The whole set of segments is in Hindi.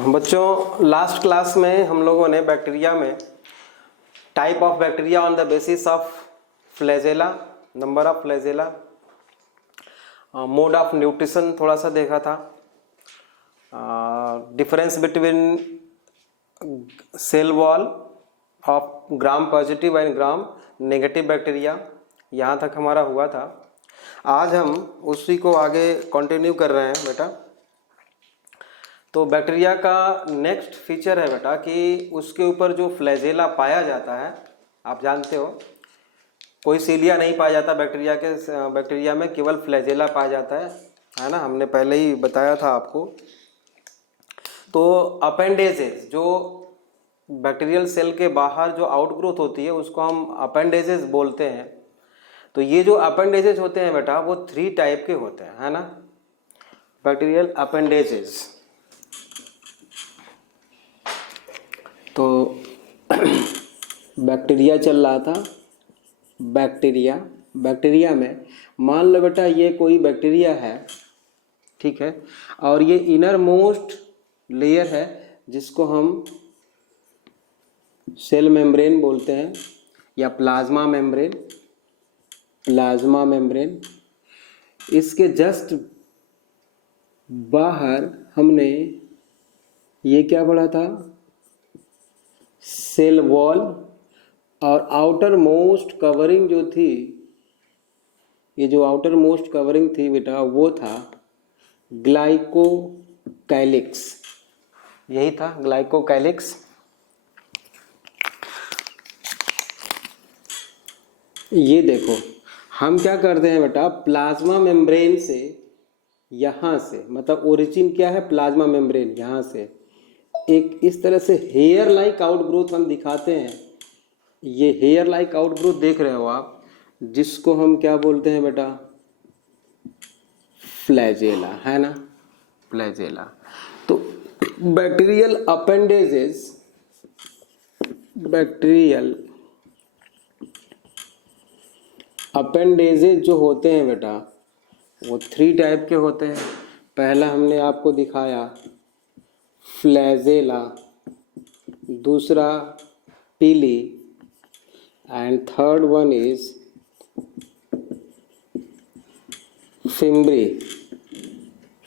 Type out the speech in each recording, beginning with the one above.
बच्चों, लास्ट क्लास में हम लोगों ने बैक्टीरिया में type of bacteria on the basis of flagella, number of flagella, mode of nutrition थोड़ा सा देखा था, difference between cell wall of gram positive and gram negative bacteria, यहाँ तक हमारा हुआ था। आज हम उसी को आगे कंटिन्यू कर रहे हैं बेटा। तो बैक्टीरिया का नेक्स्ट फीचर है बेटा कि उसके ऊपर जो फ्लैजेला पाया जाता है, आप जानते हो कोई सीलिया नहीं पाया जाता बैक्टीरिया में केवल फ्लैजेला पाया जाता है ना, हमने पहले ही बताया था आपको। तो अपेंडेजेस, जो बैक्टीरियल सेल के बाहर जो आउटग्रोथ होती है उसको हम अपेंडेजेस बोलते हैं। तो ये जो अपेंडेजेस होते हैं बेटा वो 3 टाइप के होते हैं, है ना, बैक्टीरियल अपेंडेजेस। तो बैक्टीरिया चल रहा था, बैक्टीरिया में मान लो बेटा ये कोई बैक्टीरिया है, ठीक है, और ये इनर मोस्ट लेयर है जिसको हम सेल मेम्ब्रेन बोलते हैं या प्लाज्मा मेम्ब्रेन। इसके जस्ट बाहर हमने ये क्या पढ़ा था, सेल वॉल, और आउटर मोस्ट कवरिंग जो थी, ये जो आउटर मोस्ट कवरिंग थी बेटा वो था ग्लाइकोकैलिक्स, यही था ग्लाइकोकैलिक्स। ये देखो हम क्या करते हैं बेटा, प्लाज्मा मेम्ब्रेन से, यहाँ से, मतलब ओरिजिन क्या है प्लाज्मा मेम्ब्रेन, यहाँ से एक इस तरह से हेयर लाइक आउटग्रोथ हम दिखाते हैं। ये हेयर लाइक आउटग्रोथ देख रहे हो आप, जिसको हम क्या बोलते हैं बेटा, फ्लैजेला, है ना, फ्लैजेला। तो बैक्टीरियल अपेंडेजेस जो होते हैं बेटा वो 3 टाइप के होते हैं। पहला हमने आपको दिखाया फ्लैजेला, दूसरा पीली, and third one is fimbriae.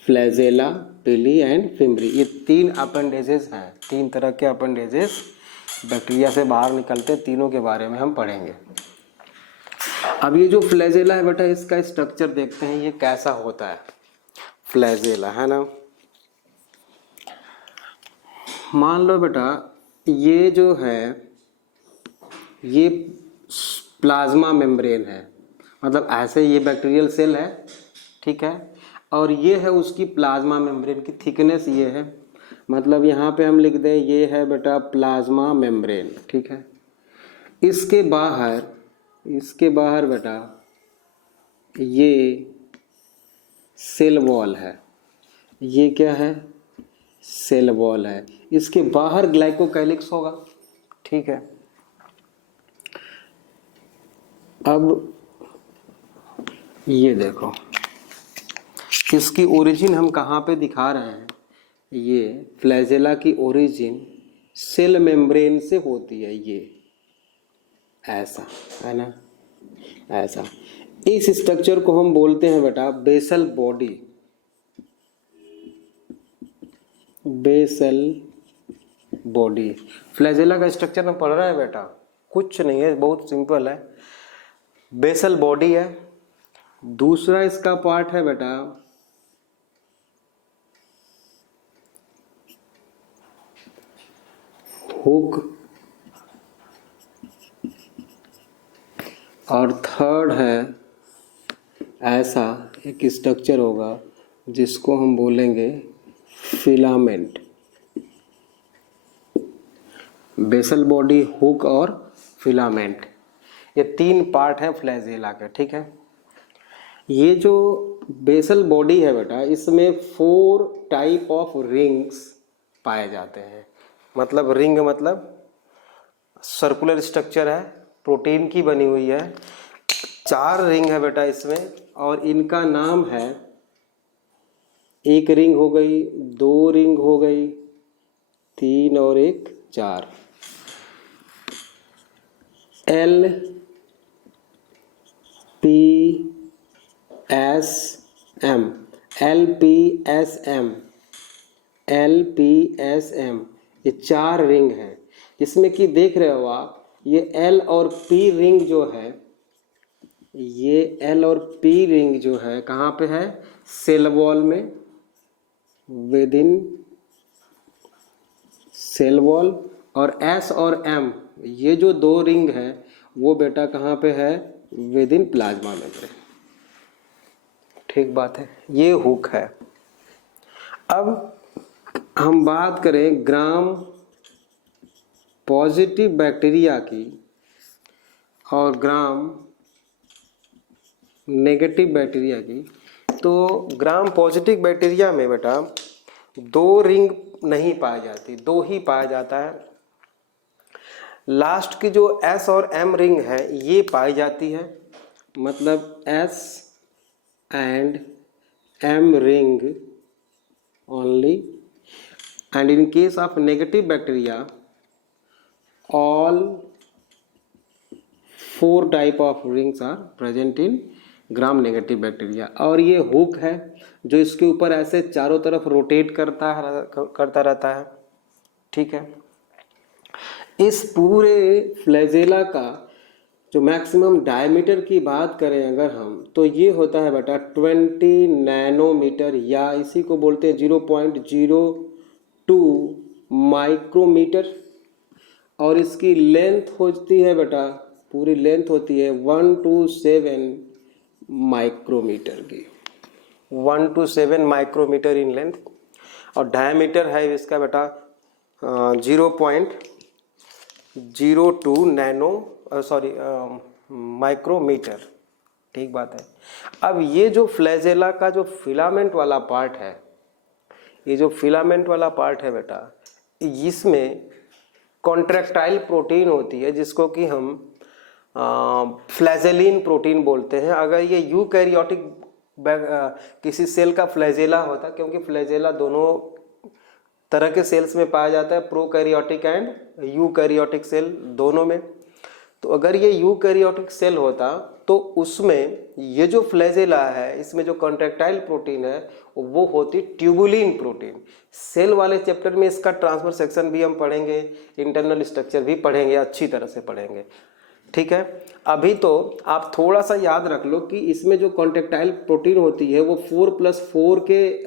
Flagella, पीली एंड फिम्ब्री, ये 3 अपेंडेजेस हैं, 3 तरह के अपेंडेजेस बैक्टीरिया से बाहर निकलते, तीनों के बारे में हम पढ़ेंगे। अब ये जो फ्लैजेला है बेटा, इसका स्ट्रक्चर देखते हैं ये कैसा होता है फ्लैजेला, है ना। मान लो बेटा ये जो है ये प्लाज्मा मेम्ब्रेन है, मतलब ऐसे ये बैक्टीरियल सेल है, ठीक है, और ये है उसकी प्लाज्मा मेम्ब्रेन की थिकनेस, ये है, मतलब यहाँ पे हम लिख दें ये है बेटा प्लाज्मा मेम्ब्रेन, ठीक है। इसके बाहर बेटा ये सेल वॉल है, ये क्या है, सेल वॉल है, इसके बाहर ग्लाइकोकैलिक्स होगा, ठीक है। अब ये देखो इसकी ओरिजिन हम कहाँ पे दिखा रहे हैं, ये फ्लैजेला की ओरिजिन सेल मेम्ब्रेन से होती है, ये ऐसा है ना, ऐसा। इस स्ट्रक्चर को हम बोलते हैं बेटा बेसल बॉडी। फ्लैजेला का स्ट्रक्चर में पढ़ रहा है बेटा, कुछ नहीं है, बहुत सिंपल है, बेसल बॉडी है। दूसरा इसका पार्ट है बेटा हुक, और थर्ड है ऐसा एक स्ट्रक्चर होगा जिसको हम बोलेंगे फिलामेंट। बेसल बॉडी, हुक और फिलामेंट, ये 3 पार्ट हैं फ्लैजेला के, ठीक है। ये जो बेसल बॉडी है बेटा, इसमें 4 टाइप ऑफ रिंग्स पाए जाते हैं, मतलब रिंग मतलब सर्कुलर स्ट्रक्चर है, प्रोटीन की बनी हुई है, 4 रिंग है बेटा इसमें, और इनका नाम है, एक रिंग हो गई, 2 रिंग हो गई, 3 और 1 4, L P S M, LPSM, LPSM, ये 4 रिंग हैं, जिसमें कि देख रहे हो आप ये L और P रिंग जो है, ये L और P रिंग जो है कहाँ पे है, सेल वॉल में, विद इन सेल वॉल। और S और M ये जो 2 रिंग है वो बेटा कहाँ पे है, विद इन प्लाज्मा मेम्ब्रेन। ठीक बात है, ये हुक है। अब हम बात करें ग्राम पॉजिटिव बैक्टीरिया की और ग्राम नेगेटिव बैक्टीरिया की। तो ग्राम पॉजिटिव बैक्टीरिया में बेटा 2 रिंग नहीं पाई जाती, 2 ही पाया जाता है। लास्ट की जो S और M रिंग है ये पाई जाती है, मतलब S and M ring only, and in case of negative bacteria all 4 type of rings are present in gram negative bacteria. और ये हुक है जो इसके ऊपर ऐसे चारों तरफ रोटेट करता रहता है। ठीक है, इस पूरे फ्लैजेला का जो मैक्सिमम डायमीटर की बात करें अगर हम, तो ये होता है बेटा 20 नैनोमीटर, या इसी को बोलते हैं 0.02 माइक्रोमीटर। और इसकी लेंथ होती है बेटा, पूरी लेंथ होती है 127 माइक्रोमीटर की, 127 माइक्रोमीटर इन लेंथ। और डायमीटर है इसका बेटा 0.02 माइक्रोमीटर। ठीक बात है। अब ये जो फ्लैजेला का जो फिलामेंट वाला पार्ट है, ये जो फिलामेंट वाला पार्ट है बेटा, इसमें कॉन्ट्रैक्टाइल प्रोटीन होती है जिसको कि हम फ्लैजेलिन प्रोटीन बोलते हैं। अगर ये यूकैरियोटिक किसी सेल का फ्लैजेला होता, क्योंकि फ्लैजेला दोनों तरह के सेल्स में पाया जाता है, प्रोकैरियोटिक एंड यूकैरियोटिक सेल दोनों में। तो अगर ये यूकैरियोटिक सेल होता तो उसमें ये जो फ्लैजेला है इसमें जो कॉन्ट्रैक्टाइल प्रोटीन है वो होती ट्यूबुलिन प्रोटीन। सेल वाले चैप्टर में इसका ट्रांसफर सेक्शन भी हम पढ़ेंगे, इंटरनल स्ट्रक्चर भी पढ़ेंगे, अच्छी तरह से पढ़ेंगे। ठीक है, अभी तो आप थोड़ा सा याद रख लो कि इसमें जो कॉन्ट्रैक्टाइल प्रोटीन होती है वो 4+4 के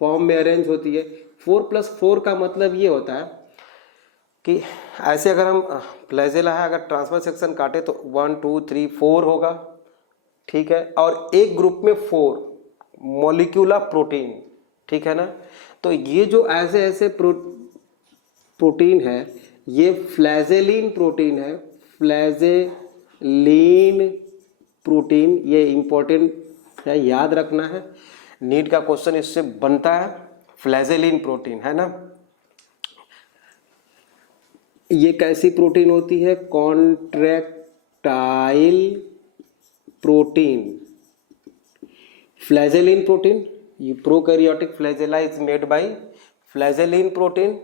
फॉर्म में अरेंज होती है। 4+4 का मतलब ये होता है कि ऐसे अगर हम फ्लैजेला है, अगर ट्रांसफर सेक्शन काटे तो 1 2 3 4 होगा। ठीक है, और एक ग्रुप में 4 मॉलिक्यूलर प्रोटीन। ठीक है ना, तो ये जो ऐसे ऐसे प्रोटीन है ये फ्लैजेलिन प्रोटीन है, फ्लैजेलिन प्रोटीन। ये इंपॉर्टेंट है, याद रखना है, नीट का क्वेश्चन इससे बनता है। फ्लैजेलिन प्रोटीन है ना, ये कैसी प्रोटीन होती है, कॉन्ट्रैक्टाइल प्रोटीन। फ्लैजेलिन प्रोटीन, ये prokaryotic flagella is made by flagellin protein,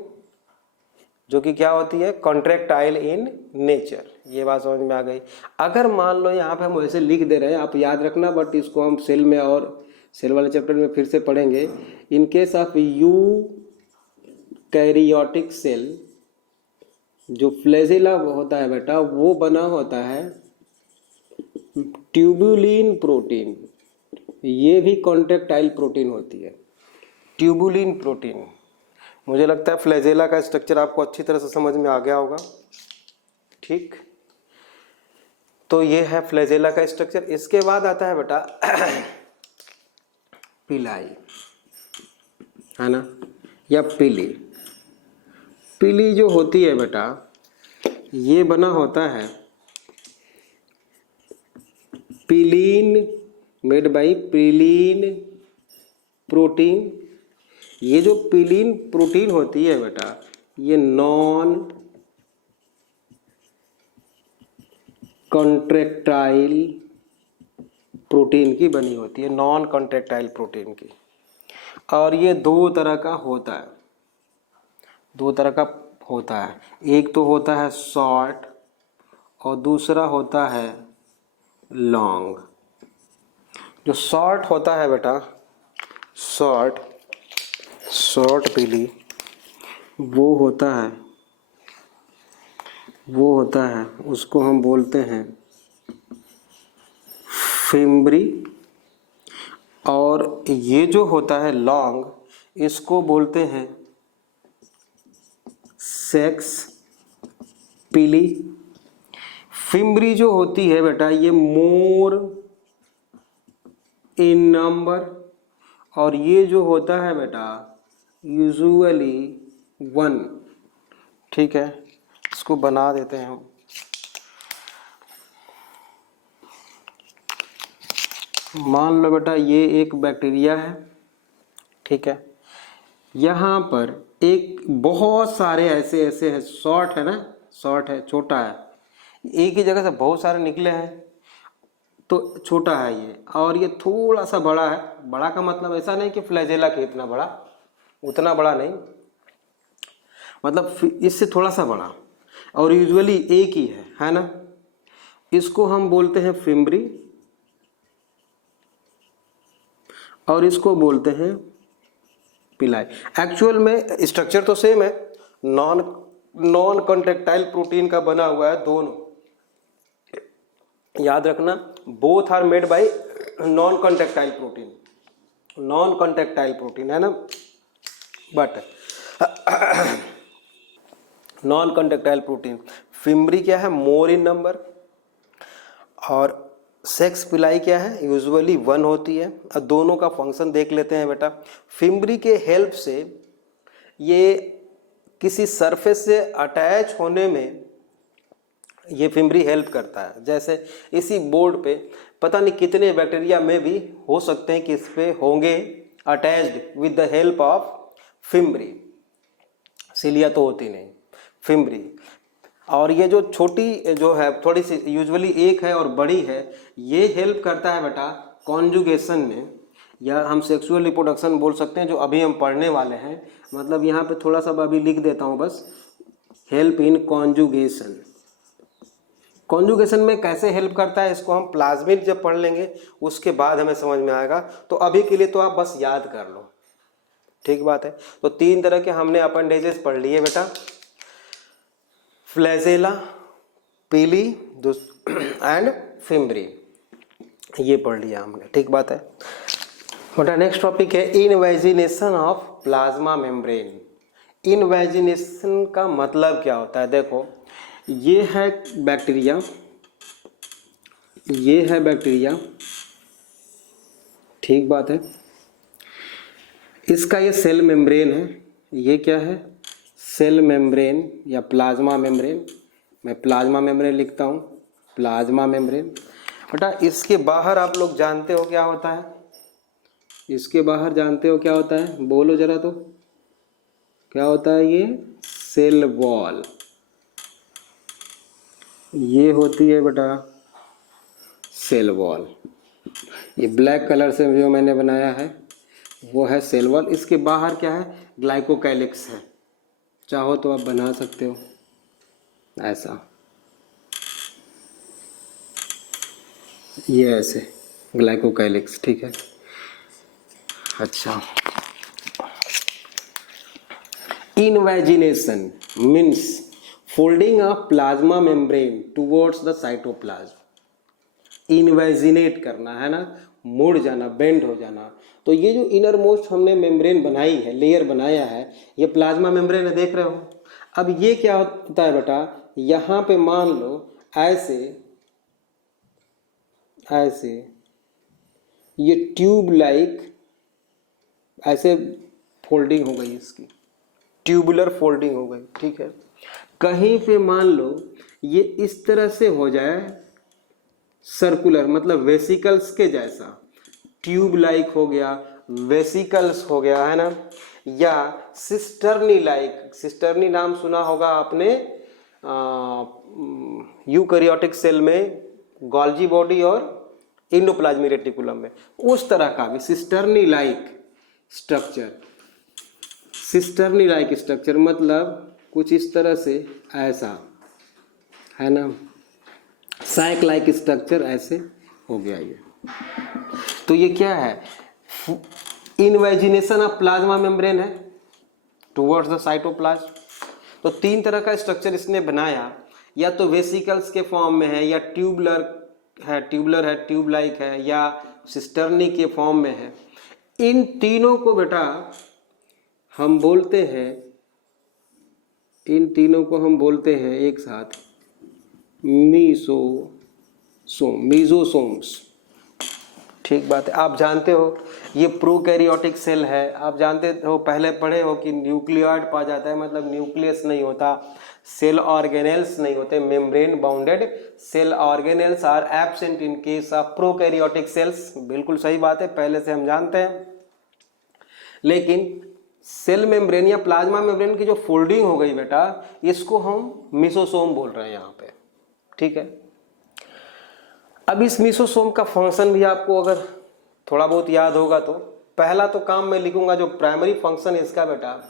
जो कि क्या होती है, कॉन्ट्रैक्टाइल इन नेचर। ये बात समझ में आ गई। अगर मान लो यहाँ पे हम ऐसे लिख दे रहे हैं, आप याद रखना, बट इसको हम सेल में और सेल वाले चैप्टर में फिर से पढ़ेंगे। In case of eukaryotic cell जो फ्लैजेला होता है बेटा वो बना होता है ट्यूबुलिन प्रोटीन। ये भी कॉन्ट्रैक्टाइल प्रोटीन होती है, ट्यूबुलिन प्रोटीन। मुझे लगता है फ्लैजेला का स्ट्रक्चर आपको अच्छी तरह से समझ में आ गया होगा। ठीक, तो ये है फ्लैजेला का स्ट्रक्चर। इसके बाद आता है बेटा पिलाई, है ना, या पिली। पिली जो होती है बेटा ये बना होता है पिलीन, मेड बाय पिलीन प्रोटीन। ये जो पिलीन प्रोटीन होती है बेटा ये नॉन कॉन्ट्रैक्टाइल प्रोटीन की बनी होती है, नॉन कॉन्ट्रैक्टाइल प्रोटीन की। और ये 2 तरह का होता है, दो तरह का होता है, एक तो होता है शॉर्ट और दूसरा होता है लॉन्ग। जो शॉर्ट होता है बेटा, शॉर्ट पीली, वो होता है उसको हम बोलते हैं फिम्ब्री। और ये जो होता है लॉन्ग, इसको बोलते हैं सेक्स पीली। फिम्ब्री जो होती है बेटा, ये मोर इन नंबर, और ये जो होता है बेटा यूजुअली 1। ठीक है, इसको बना देते हैं हम। मान लो बेटा ये एक बैक्टीरिया है, ठीक है, यहाँ पर एक बहुत सारे ऐसे हैं, शॉर्ट है ना, शॉर्ट है, छोटा है, एक ही जगह से बहुत सारे निकले हैं तो छोटा है ये, और ये थोड़ा सा बड़ा है। बड़ा का मतलब ऐसा नहीं कि फ्लैजेला के इतना बड़ा, उतना बड़ा नहीं, मतलब इससे थोड़ा सा बड़ा, और यूजुअली एक ही है ना। इसको हम बोलते हैं फिम्ब्री और इसको बोलते हैं पिलाई। एक्चुअल में स्ट्रक्चर तो सेम है, नॉन कॉन्टेक्टाइल प्रोटीन का बना हुआ है दोनों, याद रखना, both are made by non contractile protein है ना, but non contractile protein. Fimbriae क्या है, मोर इन नंबर, और सेक्स पिलाई क्या है, यूजुअली 1 होती है। अब दोनों का फंक्शन देख लेते हैं बेटा। फिम्ब्री के हेल्प से ये किसी सरफेस से अटैच होने में ये फिम्ब्री हेल्प करता है। जैसे इसी बोर्ड पे पता नहीं कितने बैक्टीरिया में भी हो सकते हैं कि इस पे होंगे attached with the help of fimbriae. Cilia तो होती नहीं, फिम्ब्री। और ये जो छोटी जो है थोड़ी सी, यूजुअली एक है और बड़ी है, ये हेल्प करता है बेटा कॉन्जुगेशन में, या हम सेक्सुअल रिप्रोडक्शन बोल सकते हैं, जो अभी हम पढ़ने वाले हैं। मतलब यहाँ पे थोड़ा सा अभी लिख देता हूँ बस, हेल्प इन कॉन्जुगेशन। कॉन्जुगेशन में कैसे हेल्प करता है इसको हम प्लाज्मिड जब पढ़ लेंगे उसके बाद हमें समझ में आएगा। तो अभी के लिए तो आप बस याद कर लो, ठीक बात है। तो 3 तरह के हमने अपेंडेजेस पढ़ लिए बेटा, फ्लैजेला, पीली एंड फिम्ब्री, ये पढ़ लिया हमने, ठीक बात है बेटा। नेक्स्ट टॉपिक है invagination of plasma membrane. Invagination का मतलब क्या होता है, देखो ये है बैक्टीरिया, ठीक बात है। इसका ये सेल मेम्ब्रेन है, ये क्या है, सेल मेम्ब्रेन या प्लाज्मा मेम्ब्रेन। मैं प्लाज्मा मेम्ब्रेन लिखता हूँ, प्लाज्मा मेम्ब्रेन। बेटा इसके बाहर आप लोग जानते हो क्या होता है, इसके बाहर जानते हो क्या होता है, बोलो जरा तो, क्या होता है ये, सेल वॉल। ये होती है बेटा सेल वॉल, ये ब्लैक कलर से जो मैंने बनाया है वो है सेल वॉल। इसके बाहर क्या है, ग्लाइकोकैलिक्स है, चाहो तो आप बना सकते हो ऐसा, ये ऐसे ग्लाइकोकैलिक्स, ठीक है। अच्छा, invagination means folding of plasma membrane towards the cytoplasm. Invaginate करना है ना, मुड़ जाना, बेंड हो जाना। तो ये जो इनर मोस्ट हमने मेम्ब्रेन बनाई है, लेयर बनाया है, ये प्लाज्मा मेम्ब्रेन है, देख रहे हो। अब ये क्या होता है बेटा, यहाँ पे मान लो ऐसे ये ट्यूब लाइक ऐसे फोल्डिंग हो गई, इसकी ट्यूबुलर फोल्डिंग हो गई, ठीक है। कहीं पे मान लो ये इस तरह से हो जाए सर्कुलर, मतलब वेसिकल्स के जैसा, ट्यूब लाइक हो गया, वेसिकल्स हो गया, है ना, या सिस्टर्नी लाइक। सिस्टर्नी नाम सुना होगा आपने, यूकैरियोटिक सेल में गोल्जी बॉडी और इंडोप्लाज्मिक रेटिकुलम में, उस तरह का भी cisternae like structure, cisternae like structure, मतलब कुछ इस तरह से, ऐसा है ना, सैक लाइक स्ट्रक्चर ऐसे हो गया ये। तो ये क्या है, इनवेजिनेशन ऑफ प्लाज्मा मेम्ब्रेन है टुवर्ड्स द साइटोप्लाज्म। तो तीन तरह का स्ट्रक्चर इसने बनाया, या तो वेसिकल्स के फॉर्म में है, या ट्यूबुलर है, ट्यूब लाइक है, या सिस्टर्नी के फॉर्म में है। इन तीनों को बेटा हम बोलते हैं, इन तीनों को हम बोलते हैं एक साथ मीजोसोम्स। ठीक बात है। आप जानते हो ये प्रोकैरियोटिक सेल है, आप जानते हो, पहले पढ़े हो कि न्यूक्लियॉइड पाया जाता है, मतलब न्यूक्लियस नहीं होता, सेल ऑर्गेनेल्स नहीं होते, membrane bounded cell organelles are absent in case of prokaryotic cells. बिल्कुल सही बात है, पहले से हम जानते हैं। लेकिन सेल मेम्ब्रेन या प्लाज्मा मेम्ब्रेन की जो फोल्डिंग हो गई बेटा, इसको हम मीसोसोम बोल रहे हैं यहाँ पे। ठीक है। अब इस मीसोसोम का फंक्शन भी आपको अगर थोड़ा बहुत याद होगा तो, पहला तो काम मैं लिखूंगा, जो प्राइमरी फंक्शन है इसका बेटा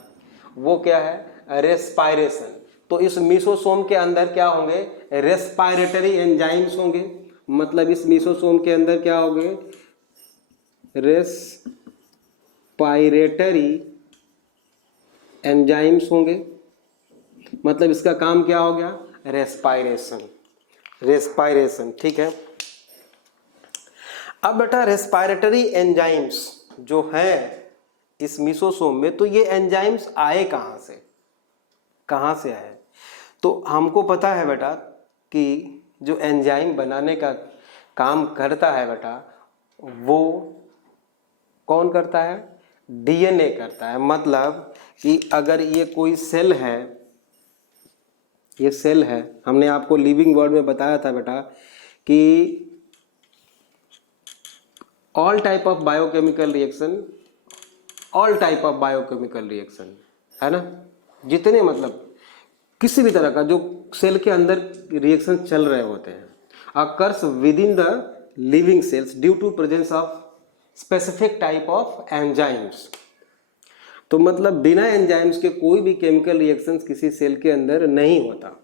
वो क्या है, रेस्पायरेशन। तो इस मीसोसोम के अंदर क्या होंगे, रेस्पायरेटरी एंजाइम्स होंगे, मतलब इस मीसोसोम के अंदर क्या होंगे, रेस्पायरेटरी एंजाइम्स होंगे, मतलब इसका काम क्या हो गया, रेस्पायरेशन। ठीक है। अब बेटा रेस्पायरेटरी एंजाइम्स जो हैं इस मीसोसोम में, तो ये एंजाइम्स आए कहाँ से आए, तो हमको पता है बेटा कि जो एंजाइम बनाने का काम करता है बेटा, वो कौन करता है, डीएनए करता है। मतलब कि अगर ये कोई सेल है, ये सेल है, हमने आपको लिविंग वर्ड में बताया था बेटा कि all type of biochemical reaction, है ना, जितने मतलब किसी भी तरह का जो सेल के अंदर रिएक्शन चल रहे होते हैं, occurs within the living cells due to presence of specific type of enzymes. तो मतलब बिना एंजाइम्स के कोई भी केमिकल रिएक्शंस किसी सेल के अंदर नहीं होता।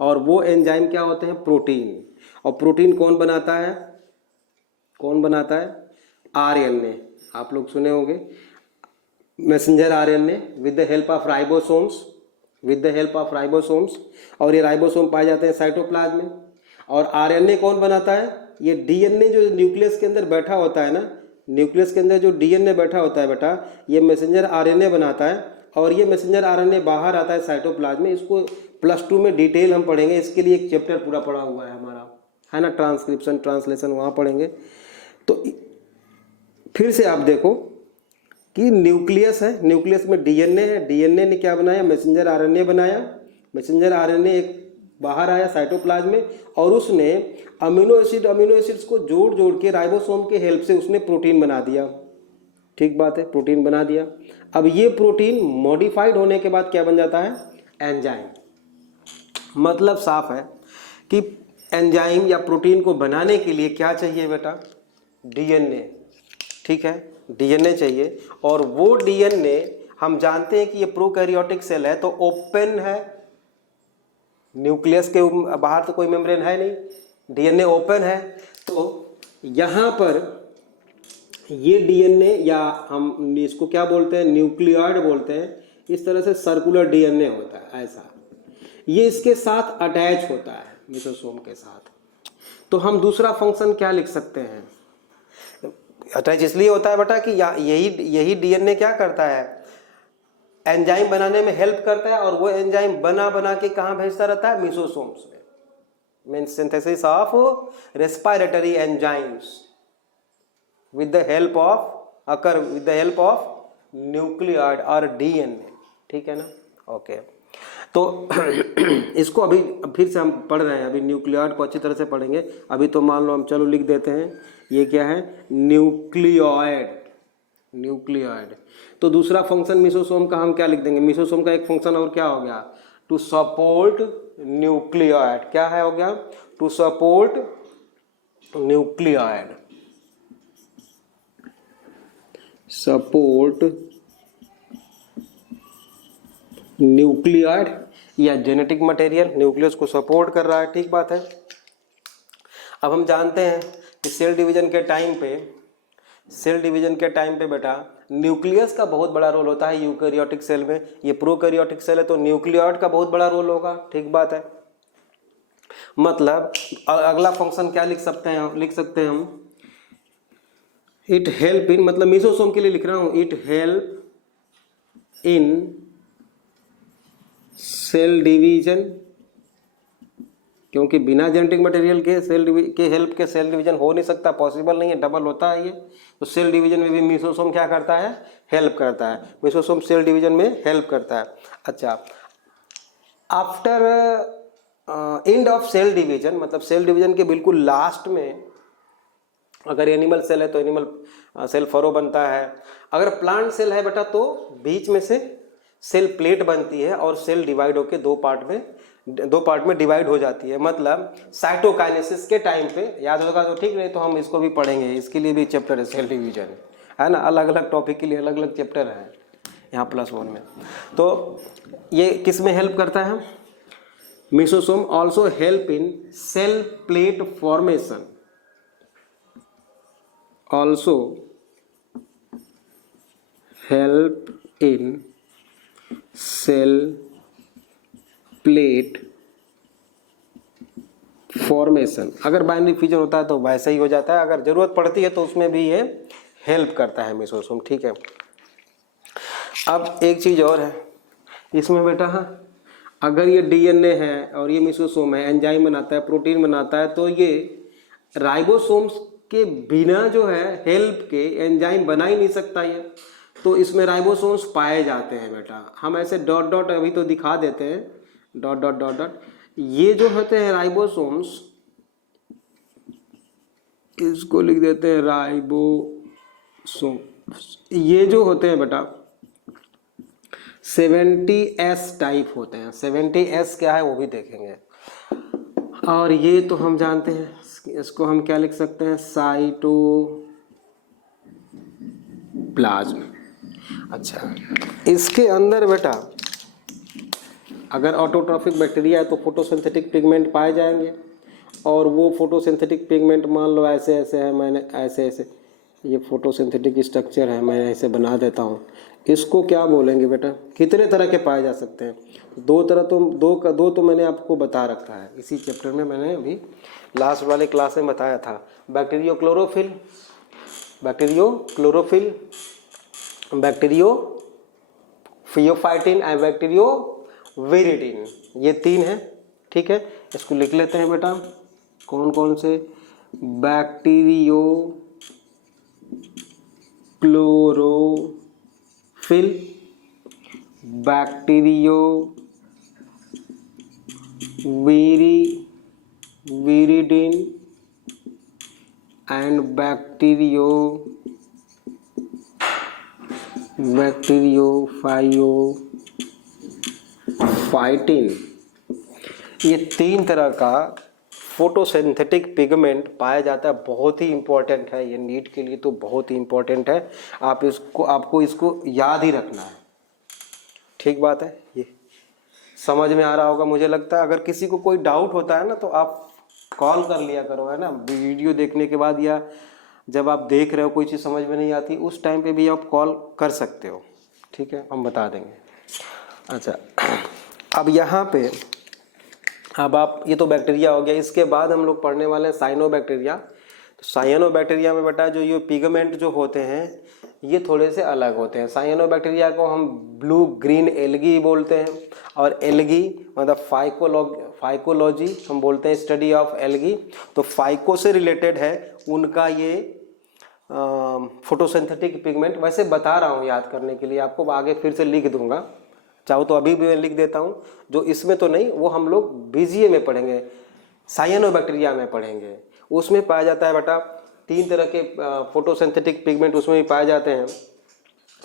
और वो एंजाइम क्या होते हैं, प्रोटीन। और प्रोटीन कौन बनाता है, आरएनए। आप लोग सुने होंगे messenger RNA with the help of ribosomes, और ये राइबोसोम पाए जाते हैं साइटोप्लाज्म में। और आरएनए कौन बनाता है, ये डीएनए जो न्यूक्लियस के अंदर बैठा होता है ना, न्यूक्लियस के अंदर जो डीएनए बैठा होता है बेटा, ये मैसेंजर आरएनए बनाता है। और ये मैसेंजर आरएनए बाहर आता है साइटोप्लाज्म में। इसको +2 में डिटेल हम पढ़ेंगे, इसके लिए एक चैप्टर पूरा पढ़ा हुआ है हमारा, है ना, ट्रांसक्रिप्शन ट्रांसलेशन, वहाँ पढ़ेंगे। तो फिर से आप देखो कि न्यूक्लियस है, न्यूक्लियस में डीएनए है, डीएनए ने क्या बनाया, मैसेंजर आरएनए बनाया। मैसेंजर आरएनए एक बाहर आया साइटोप्लाज्म में, और उसने अमीनो एसिड्स को जोड़ के राइबोसोम के हेल्प से उसने प्रोटीन बना दिया। ठीक बात है, प्रोटीन बना दिया। अब ये प्रोटीन मॉडिफाइड होने के बाद क्या बन जाता है, एंजाइम। मतलब साफ है कि एंजाइम या प्रोटीन को बनाने के लिए क्या चाहिए बेटा, डीएनए। ठीक है, डीएनए चाहिए। और वो डीएनए हम जानते हैं कि ये प्रोकैरियोटिक सेल है, तो ओपन है, न्यूक्लियस के बाहर तो कोई मेम्ब्रेन है नहीं, डीएनए ओपन है। तो यहाँ पर ये डीएनए, या हम इसको क्या बोलते हैं, न्यूक्लियॉइड बोलते हैं, इस तरह से सर्कुलर डीएनए होता है ऐसा, ये इसके साथ अटैच होता है मीसोसोम के साथ। तो हम दूसरा फंक्शन क्या लिख सकते हैं, अटैच इसलिए होता है बेटा कि यही डीएनए क्या करता है, एंजाइम बनाने में हेल्प करता है। और वो एंजाइम बना के कहाँ भेजता रहता है, मीसोसोम्स में। Means synthesis of respiratory enzymes with the help of nucleoid और डीएनए। ठीक है ना, ओके। तो इसको अभी फिर से हम पढ़ रहे हैं, अभी न्यूक्लियॉइड को अच्छी तरह से पढ़ेंगे। अभी तो मान लो हम चलो लिख देते हैं, ये क्या है, न्यूक्लियॉइड। तो दूसरा फंक्शन मीसोसोम का हम क्या लिख देंगे, मीसोसोम का एक फंक्शन और क्या हो गया, टू सपोर्ट न्यूक्लियॉइड। क्या है, हो गया, to support nucleoid, support nucleoid या जेनेटिक मटेरियल न्यूक्लियस को सपोर्ट कर रहा है, ठीक बात है। अब हम जानते हैं कि सेल डिवीजन के टाइम पे बेटा न्यूक्लियस का बहुत बड़ा रोल होता है यूकैरियोटिक सेल में। ये प्रोकैरियोटिक सेल है तो न्यूक्लियॉइड का बहुत बड़ा रोल होगा, ठीक बात है। मतलब अगला फंक्शन क्या लिख सकते हैं हम इट हेल्प इन, मतलब मेसोसोम के लिए लिख रहा हूं, it help in cell division, क्योंकि बिना जेनेटिक मटेरियल के हेल्प के सेल डिवीजन हो नहीं सकता, पॉसिबल नहीं है, डबल होता है ये। तो सेल डिवीजन में भी मेसोसोम क्या करता है, हेल्प करता है। मेसोसोम सेल डिवीजन में हेल्प करता है। अच्छा, after end of cell division, मतलब सेल डिवीजन के बिल्कुल लास्ट में अगर एनिमल सेल है तो एनिमल सेल फरो बनता है। अगर प्लांट सेल है बेटा तो बीच में से सेल प्लेट बनती है और सेल डिवाइड होकर दो पार्ट में डिवाइड हो जाती है। मतलब साइटोकाइनेसिस के टाइम पे याद होगा तो ठीक, नहीं तो हम इसको भी पढ़ेंगे, इसके लिए भी चैप्टर है सेल डिवीजन, है ना। अलग अलग टॉपिक के लिए अलग अलग चैप्टर है यहाँ +1 में। तो ये किस में हेल्प करता है, mesosome also help in cell plate formation, also help in cell plate formation। अगर बाइनरी फिजन होता है तो वैसे ही हो जाता है, अगर जरूरत पड़ती है तो उसमें भी ये हेल्प करता है मेसोसोम, ठीक है। अब एक चीज और है इसमें बेटा, अगर ये डीएनए है और ये मेसोसोम है, एंजाइम बनाता है, प्रोटीन बनाता है, तो ये राइबोसोम्स के बिना जो है हेल्प के एंजाइम बना ही नहीं सकता ये। तो इसमें राइबोसोम्स पाए जाते हैं बेटा, हम ऐसे डॉट डॉट अभी तो दिखा देते हैं, डॉट डॉट डॉट डॉट। ये जो होते हैं राइबोसोम्स, इसको लिख देते हैं राइबोसोम। ये जो होते हैं बेटा 70S टाइप होते हैं। 70S क्या है वो भी देखेंगे। और ये तो हम जानते हैं, इसको हम क्या लिख सकते हैं, साइटोप्लाज्म। अच्छा, इसके अंदर बेटा अगर ऑटोट्रॉफिक बैक्टीरिया है तो फोटोसिंथेटिक पिगमेंट पाए जाएंगे, और वो फोटोसिंथेटिक पिगमेंट मान लो ऐसे ऐसे है, मैंने ऐसे ऐसे ये फोटोसिंथेटिक स्ट्रक्चर है, मैं ऐसे बना देता हूँ। इसको क्या बोलेंगे बेटा, कितने तरह के पाए जा सकते हैं, दो तो मैंने आपको बता रखा है इसी चैप्टर में, मैंने अभी लास्ट वाले क्लास में बताया था। बैक्टीरियो फियोफाइटिन एंड बैक्टीरियो विरिडिन, ये 3 है, ठीक है। इसको लिख लेते हैं बेटा, कौन कौन से, बैक्टीरियो क्लोरोफिल, बैक्टीरियो विरिडिन एंड बैक्टीरियोफाइटिन। ये 3 तरह का फोटोसिंथेटिक पिगमेंट पाया जाता है। बहुत ही इंपॉर्टेंट है ये, नीट के लिए तो बहुत ही इंपॉर्टेंट है। आपको इसको याद ही रखना है, ठीक बात है। ये समझ में आ रहा होगा मुझे लगता है। अगर किसी को कोई डाउट होता है ना तो आप कॉल कर लिया करो, है ना। वीडियो देखने के बाद या जब आप देख रहे हो कोई चीज़ समझ में नहीं आती, उस टाइम पे भी आप कॉल कर सकते हो, ठीक है, हम बता देंगे। अच्छा, अब यहाँ पे अब आप, ये तो बैक्टीरिया हो गया। इसके बाद हम लोग पढ़ने वाले हैं साइनोबैक्टीरिया। तो साइनोबैक्टीरिया में बेटा जो ये पिगमेंट जो होते हैं ये थोड़े से अलग होते हैं। साइनोबैक्टीरिया को हम ब्लू ग्रीन एल्गी बोलते हैं, और एल्गी मतलब फाइकोलॉजी हम बोलते हैं, स्टडी ऑफ एल्गी। तो फाइको से रिलेटेड है उनका ये फोटोसिंथेटिक पिगमेंट। वैसे बता रहा हूँ याद करने के लिए आपको, आगे फिर से लिख दूंगा, चाहो तो अभी भी मैं लिख देता हूँ। जो इसमें तो नहीं, वो हम लोग बीजीए में पढ़ेंगे, साइनोबैक्टीरिया में पढ़ेंगे। उसमें पाया जाता है बेटा 3 तरह के फोटोसिंथेटिक पिगमेंट उसमें भी पाए जाते हैं,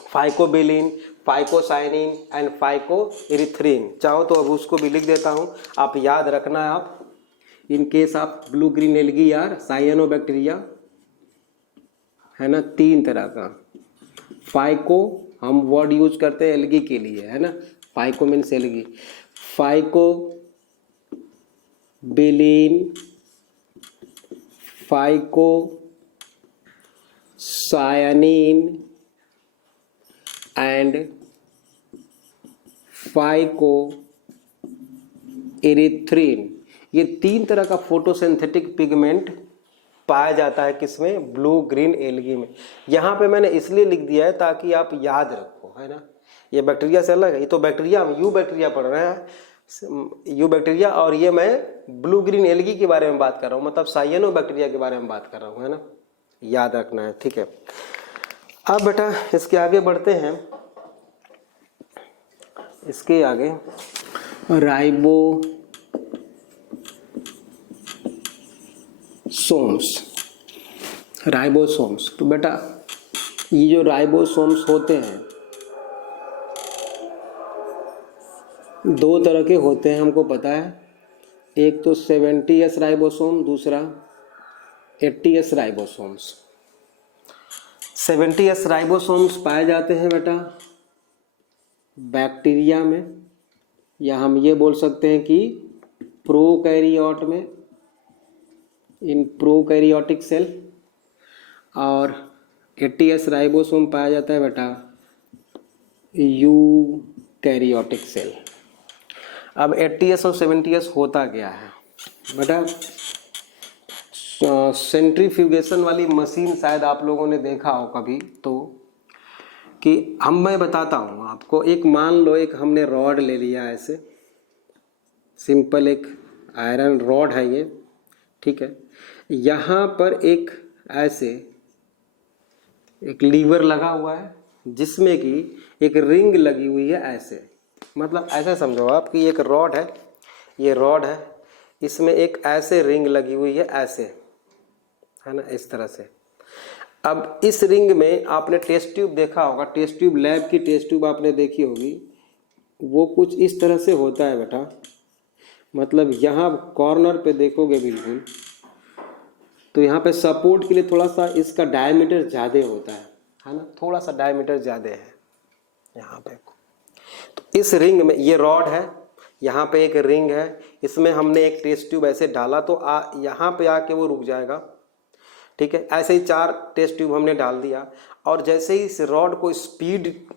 फाइकोबिलिन, फाइकोसाइनिन एंड फाइकोइरिथ्रिन। चाहो तो अब उसको भी लिख देता हूँ, आप याद रखना है। आप इन case of blue green algae यार साइनोबैक्टीरिया है ना, 3 तरह का। फाइको हम वर्ड यूज करते हैं एल्गी के लिए, है ना, फाइको मीन्स एल्गी, फाइकोबिलीन, फाइकोसायानीन एंड फाइकोइरिथ्रिन, ये 3 तरह का फोटोसिंथेटिक पिगमेंट पाया जाता है किसमें, ब्लू ग्रीन एल्गी में। यहाँ पे मैंने इसलिए लिख दिया है ताकि आप याद रखो, है ना। ये बैक्टीरिया से अलग है, ये तो बैक्टीरिया, हम यू बैक्टीरिया पढ़ रहे हैं, यू बैक्टीरिया, और ये मैं ब्लू ग्रीन एल्गी के बारे में बात कर रहा हूँ, मतलब साइनो बैक्टीरिया के बारे में बात कर रहा हूँ, है ना, याद रखना है, ठीक है। अब बेटा इसके आगे बढ़ते हैं, इसके आगे राइबोसोम्स। तो बेटा ये जो राइबोसोम्स होते हैं 2 तरह के होते हैं, हमको पता है। एक तो 70S राइबोसोम, दूसरा 80S राइबोसोम्स। 70S राइबोसोम्स पाए जाते हैं बेटा बैक्टीरिया में, या हम ये बोल सकते हैं कि प्रोकैरियोट में, इन प्रोकैरियोटिक सेल। और 80S राइबोसोम पाया जाता है बेटा यूकैरियोटिक सेल। अब 80S और 70S होता क्या है बेटा, सेंट्रीफ्यूगेशन वाली मशीन शायद आप लोगों ने देखा हो कभी, तो कि मैं बताता हूँ आपको। एक मान लो, एक हमने रॉड ले लिया ऐसे, सिंपल एक आयरन रॉड है ये, ठीक है। यहाँ पर एक ऐसे एक लीवर लगा हुआ है जिसमें कि एक रिंग लगी हुई है ऐसे, मतलब ऐसा समझो आप कि एक रॉड है, ये रॉड है, इसमें एक ऐसे रिंग लगी हुई है ऐसे, है ना, इस तरह से। अब इस रिंग में आपने टेस्ट ट्यूब देखा होगा, टेस्ट ट्यूब, लैब की टेस्ट ट्यूब आपने देखी होगी, वो कुछ इस तरह से होता है बेटा। मतलब यहाँ कॉर्नर पे देखोगे बिल्कुल, तो यहाँ पे सपोर्ट के लिए थोड़ा सा इसका डायमीटर ज़्यादा होता है ना, थोड़ा सा डायमीटर ज़्यादा है यहाँ पे। तो इस रिंग में, ये रॉड है, यहाँ पे एक रिंग है, इसमें हमने एक टेस्ट ट्यूब ऐसे डाला तो यहाँ पे आके वो रुक जाएगा, ठीक है। ऐसे ही 4 टेस्ट ट्यूब हमने डाल दिया, और जैसे ही इस रॉड को स्पीड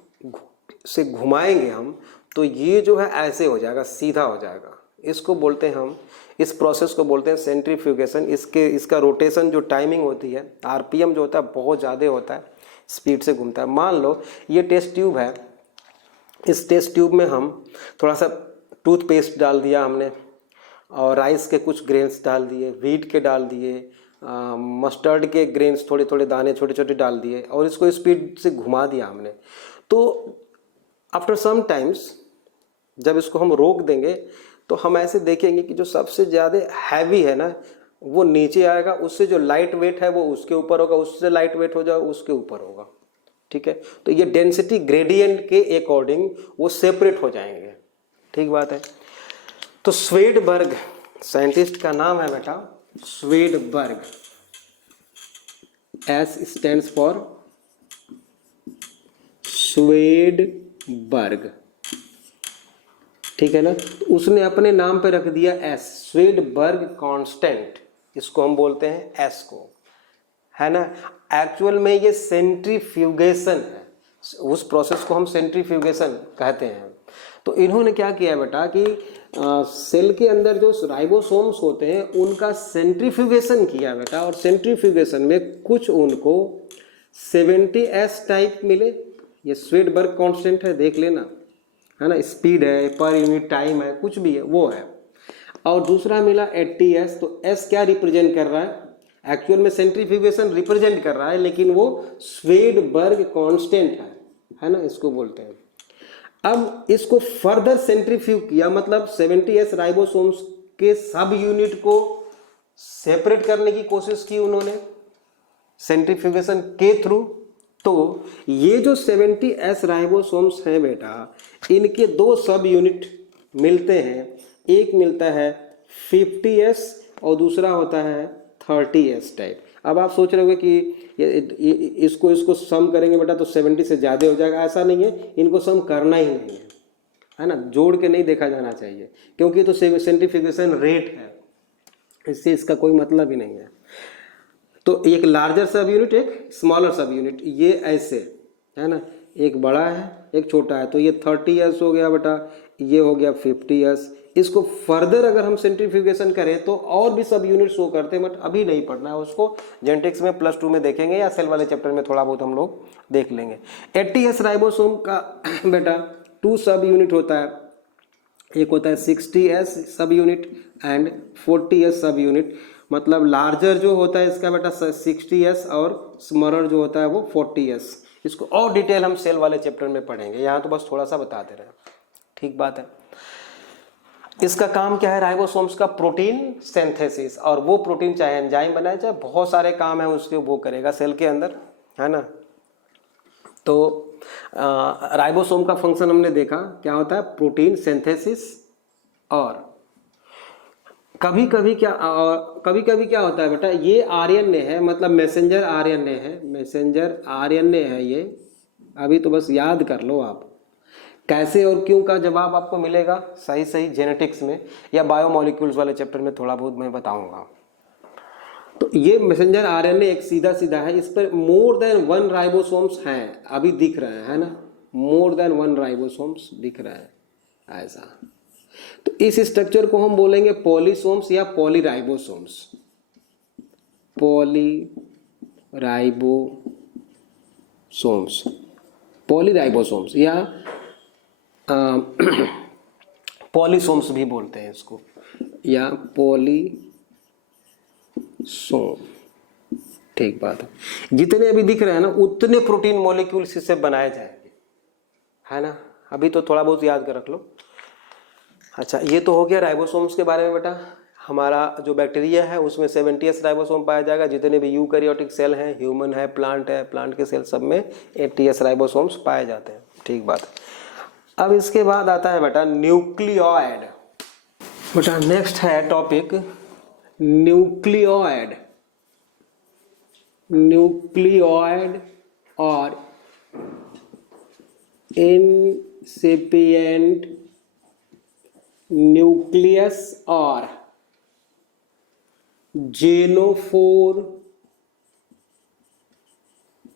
से घुमाएंगे हम, तो ये जो है ऐसे हो जाएगा, सीधा हो जाएगा। इसको बोलते हैं हम, इस प्रोसेस को बोलते हैं सेंट्रीफ्यूगेशन। इसका रोटेशन जो टाइमिंग होती है, आरपीएम जो होता है बहुत ज़्यादा होता है, स्पीड से घूमता है। मान लो ये टेस्ट ट्यूब है, इस टेस्ट ट्यूब में हम थोड़ा सा टूथपेस्ट डाल दिया हमने, और राइस के कुछ ग्रेन्स डाल दिए, व्हीट के डाल दिए, मस्टर्ड के ग्रेन्स थोड़े थोड़े दाने छोटे छोटे डाल दिए, और इसको स्पीड से घुमा दिया हमने। तो आफ्टर सम टाइम्स जब इसको हम रोक देंगे तो हम ऐसे देखेंगे कि जो सबसे ज़्यादा हैवी है ना वो नीचे आएगा, उससे जो लाइट वेट है वो उसके ऊपर होगा, उससे लाइट वेट हो जाएगा उसके ऊपर होगा, ठीक है। तो ये डेंसिटी ग्रेडियंट के अकॉर्डिंग वो सेपरेट हो जाएंगे, ठीक बात है। तो स्वेडबर्ग साइंटिस्ट का नाम है बेटा, Svedberg, S stands for Svedberg, ठीक है ना। तो उसने अपने नाम पे रख दिया एस, स्वेडबर्ग कांस्टेंट, इसको हम बोलते हैं एस को, है ना। एक्चुअल में ये सेंट्रीफ्यूगेशन है, उस प्रोसेस को हम सेंट्रीफ्यूगेशन कहते हैं। तो इन्होंने क्या किया बेटा कि सेल के अंदर जो राइबोसोम्स होते हैं उनका सेंट्रीफ्यूगेशन किया बेटा, और सेंट्रीफ्यूगेशन में कुछ उनको 70S टाइप मिले। ये स्वेडबर्ग कांस्टेंट है, देख लेना, है ना, स्पीड है, पर यूनिट टाइम है, कुछ भी है वो है। और दूसरा मिला 80S। तो S क्या रिप्रेजेंट कर रहा है, एक्चुअल में सेंट्रीफ्यूगेशन रिप्रेजेंट कर रहा है, लेकिन वो स्वेडबर्ग कांस्टेंट है ना, इसको बोलते हैं। अब इसको फर्दर सेंट्रीफ्यूग किया, मतलब 70S राइबोसोम्स के सब यूनिट को सेपरेट करने की कोशिश की उन्होंने सेंट्रीफ्यूगेशन के थ्रू। तो ये जो 70S राइबोसोम्स हैं बेटा, इनके 2 सब यूनिट मिलते हैं, एक मिलता है 50S और दूसरा होता है 30S टाइप। अब आप सोच रहे होंगे कि इसको सम करेंगे बेटा तो 70 से ज़्यादा हो जाएगा, ऐसा नहीं है, इनको सम करना ही नहीं है है ना, जोड़ के नहीं देखा जाना चाहिए, क्योंकि तो सेंट्रीफ्यूगेशन रेट है, इससे इसका कोई मतलब ही नहीं है। तो एक लार्जर सब यूनिट, एक स्मॉलर सब यूनिट, ये ऐसे है ना, एक बड़ा है एक छोटा है, तो ये 30 ईयर्स हो गया बेटा, ये हो गया 50 ईयर्स। इसको फर्दर अगर हम सेंट्रीफ्यूगेशन करें तो और भी सब यूनिट शो करते हैं, बट अभी नहीं पढ़ना है उसको, जेनेटिक्स में +2 में देखेंगे या सेल वाले चैप्टर में थोड़ा बहुत हम लोग देख लेंगे। 80S राइबोसोम का बेटा 2 सब यूनिट होता है, एक होता है 60S सब यूनिट एंड 40S सब यूनिट। मतलब लार्जर जो होता है इसका बेटा 60S और स्मॉलर जो होता है वो 40S। इसको और डिटेल हम सेल वाले चैप्टर में पढ़ेंगे, यहाँ तो बस थोड़ा सा बता दे रहे हैं, ठीक बात है। इसका काम क्या है राइबोसोम्स का? प्रोटीन सिंथेसिस, और वो प्रोटीन चाहे एंजाइम बनाए चाहे बहुत सारे काम है उसके, वो करेगा सेल के अंदर, है ना। तो राइबोसोम का फंक्शन हमने देखा क्या होता है, प्रोटीन सिंथेसिस, और कभी कभी क्या होता है बेटा, ये आरएनए है, मतलब मैसेंजर आरएनए है, मैसेंजर आरएनए है ये। अभी तो बस याद कर लो आप, कैसे और क्यों का जवाब आपको मिलेगा सही सही जेनेटिक्स में या बायोमोलिक्यूल्स वाले चैप्टर में थोड़ा बहुत मैं बताऊंगा। तो ये मैसेंजर आरएनए एक सीधा सीधा है, इस पर मोर देन 1 राइबोसोम्स हैं, अभी दिख रहे हैं ना, मोर देन 1 राइबोसोम्स दिख रहे हैं ऐसा। तो इस स्ट्रक्चर को हम बोलेंगे पॉलीसोम्स या पॉलीराइबोसोम्स, पॉलीराइबोसोम्स, पॉलीराइबोसोम्स या पॉलीसोम्स भी बोलते हैं इसको, या पॉलीसोम, ठीक बात है। जितने अभी दिख रहे हैं ना उतने प्रोटीन मॉलिक्यूल्स इससे बनाए जाएंगे, है ना। अभी तो थोड़ा बहुत याद कर रख लो। अच्छा, ये तो हो गया राइबोसोम्स के बारे में बेटा। हमारा जो बैक्टीरिया है उसमें 70S राइबोसोम पाया जाएगा, जितने भी यूकैरियोटिक सेल हैं, ह्यूमन है, प्लांट के सेल सब में 80S राइबोसोम्स पाए जाते हैं, ठीक बात है। अब इसके बाद आता है बेटा न्यूक्लियोइड। बेटा नेक्स्ट है टॉपिक न्यूक्लियोइड। न्यूक्लियोइड और इनसिपिएंट न्यूक्लियस और जेनोफोर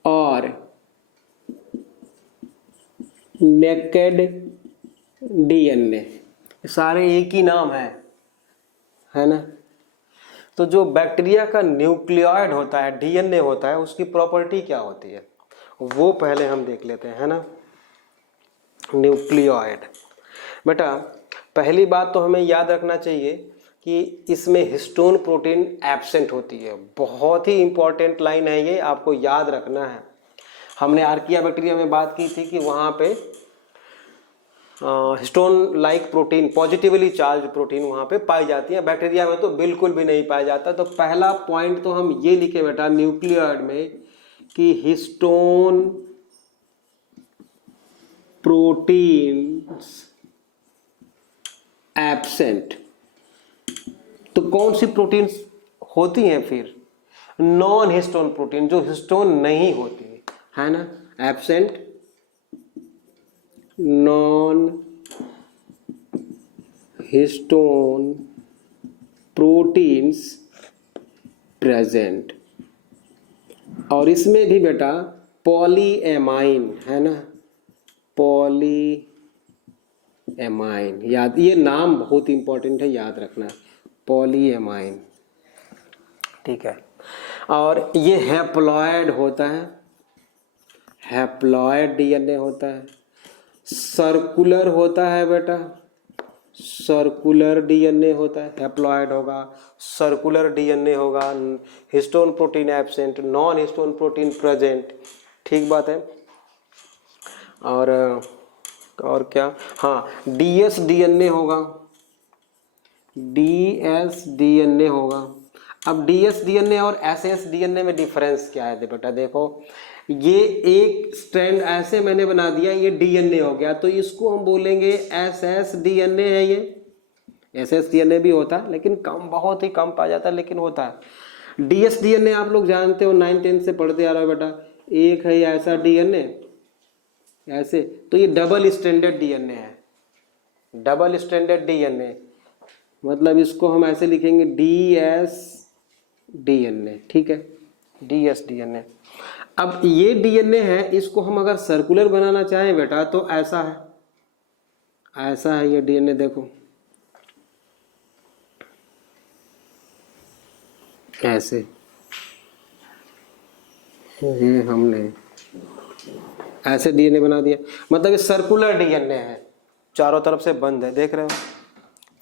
और नेकेड डीएनए, सारे एक ही नाम है ना। तो जो बैक्टीरिया का न्यूक्लियोइड होता है, डीएनए होता है, उसकी प्रॉपर्टी क्या होती है वो पहले हम देख लेते हैं, है ना। न्यूक्लियोइड बेटा, पहली बात तो हमें याद रखना चाहिए कि इसमें हिस्टोन प्रोटीन एब्सेंट होती है। बहुत ही इंपॉर्टेंट लाइन है ये, आपको याद रखना है। हमने आर्किया बैक्टीरिया में बात की थी कि वहाँ पे histone like protein, positively charge protein वहाँ पे पाई जाती है, बैक्टीरिया में तो बिल्कुल भी नहीं पाया जाता। तो पहला पॉइंट तो हम ये लिखे बेटा न्यूक्लियोइड में कि हिस्टोन प्रोटीन्स एब्सेंट। तो कौन सी प्रोटीन्स होती हैं फिर? नॉन हिस्टोन प्रोटीन, जो हिस्टोन नहीं होती है ना, absent non histone proteins present. और इसमें भी बेटा पॉलीएमाइन है ना, पॉलीएमाइन, याद, ये नाम बहुत इंपॉर्टेंट है, याद रखना, पॉलीएमाइन, ठीक है। और ये हैप्लॉयड होता है, हैप्लॉयड डीएनए होता है। सर्कुलर होता है बेटा, सर्कुलर डीएनए होता है, हैप्लॉयड होगा, सर्कुलर डीएनए होगा, histone protein absent, non histone protein present, ठीक बात है। और क्या, हाँ, डीएस डीएनए होगा, डीएस डीएनए होगा। अब डीएस डीएनए और एसएस डीएनए में डिफरेंस क्या है बेटा? देखो, ये एक स्ट्रैंड ऐसे मैंने बना दिया, ये डीएनए हो गया, तो इसको हम बोलेंगे एसएस डीएनए है। ये एसएस डीएनए भी होता है लेकिन कम, बहुत ही कम पाया जाता है, लेकिन होता है। डीएस डीएनए आप लोग जानते हो, 9-10 से पढ़ते आ रहे हो बेटा। एक है ऐसा डीएनए ऐसे, तो ये डबल स्ट्रैंडेड डीएनए है, डबल स्ट्रैंडेड डीएनए, मतलब इसको हम ऐसे लिखेंगे DS डीएनए, ठीक है, DS डीएनए। अब ये डीएनए है, इसको हम अगर सर्कुलर बनाना चाहें बेटा तो ऐसा है, ऐसा है ये डीएनए, देखो ऐसे, ये हमने ऐसे डीएनए बना दिया, मतलब ये सर्कुलर डीएनए है, चारों तरफ से बंद है, देख रहे हो,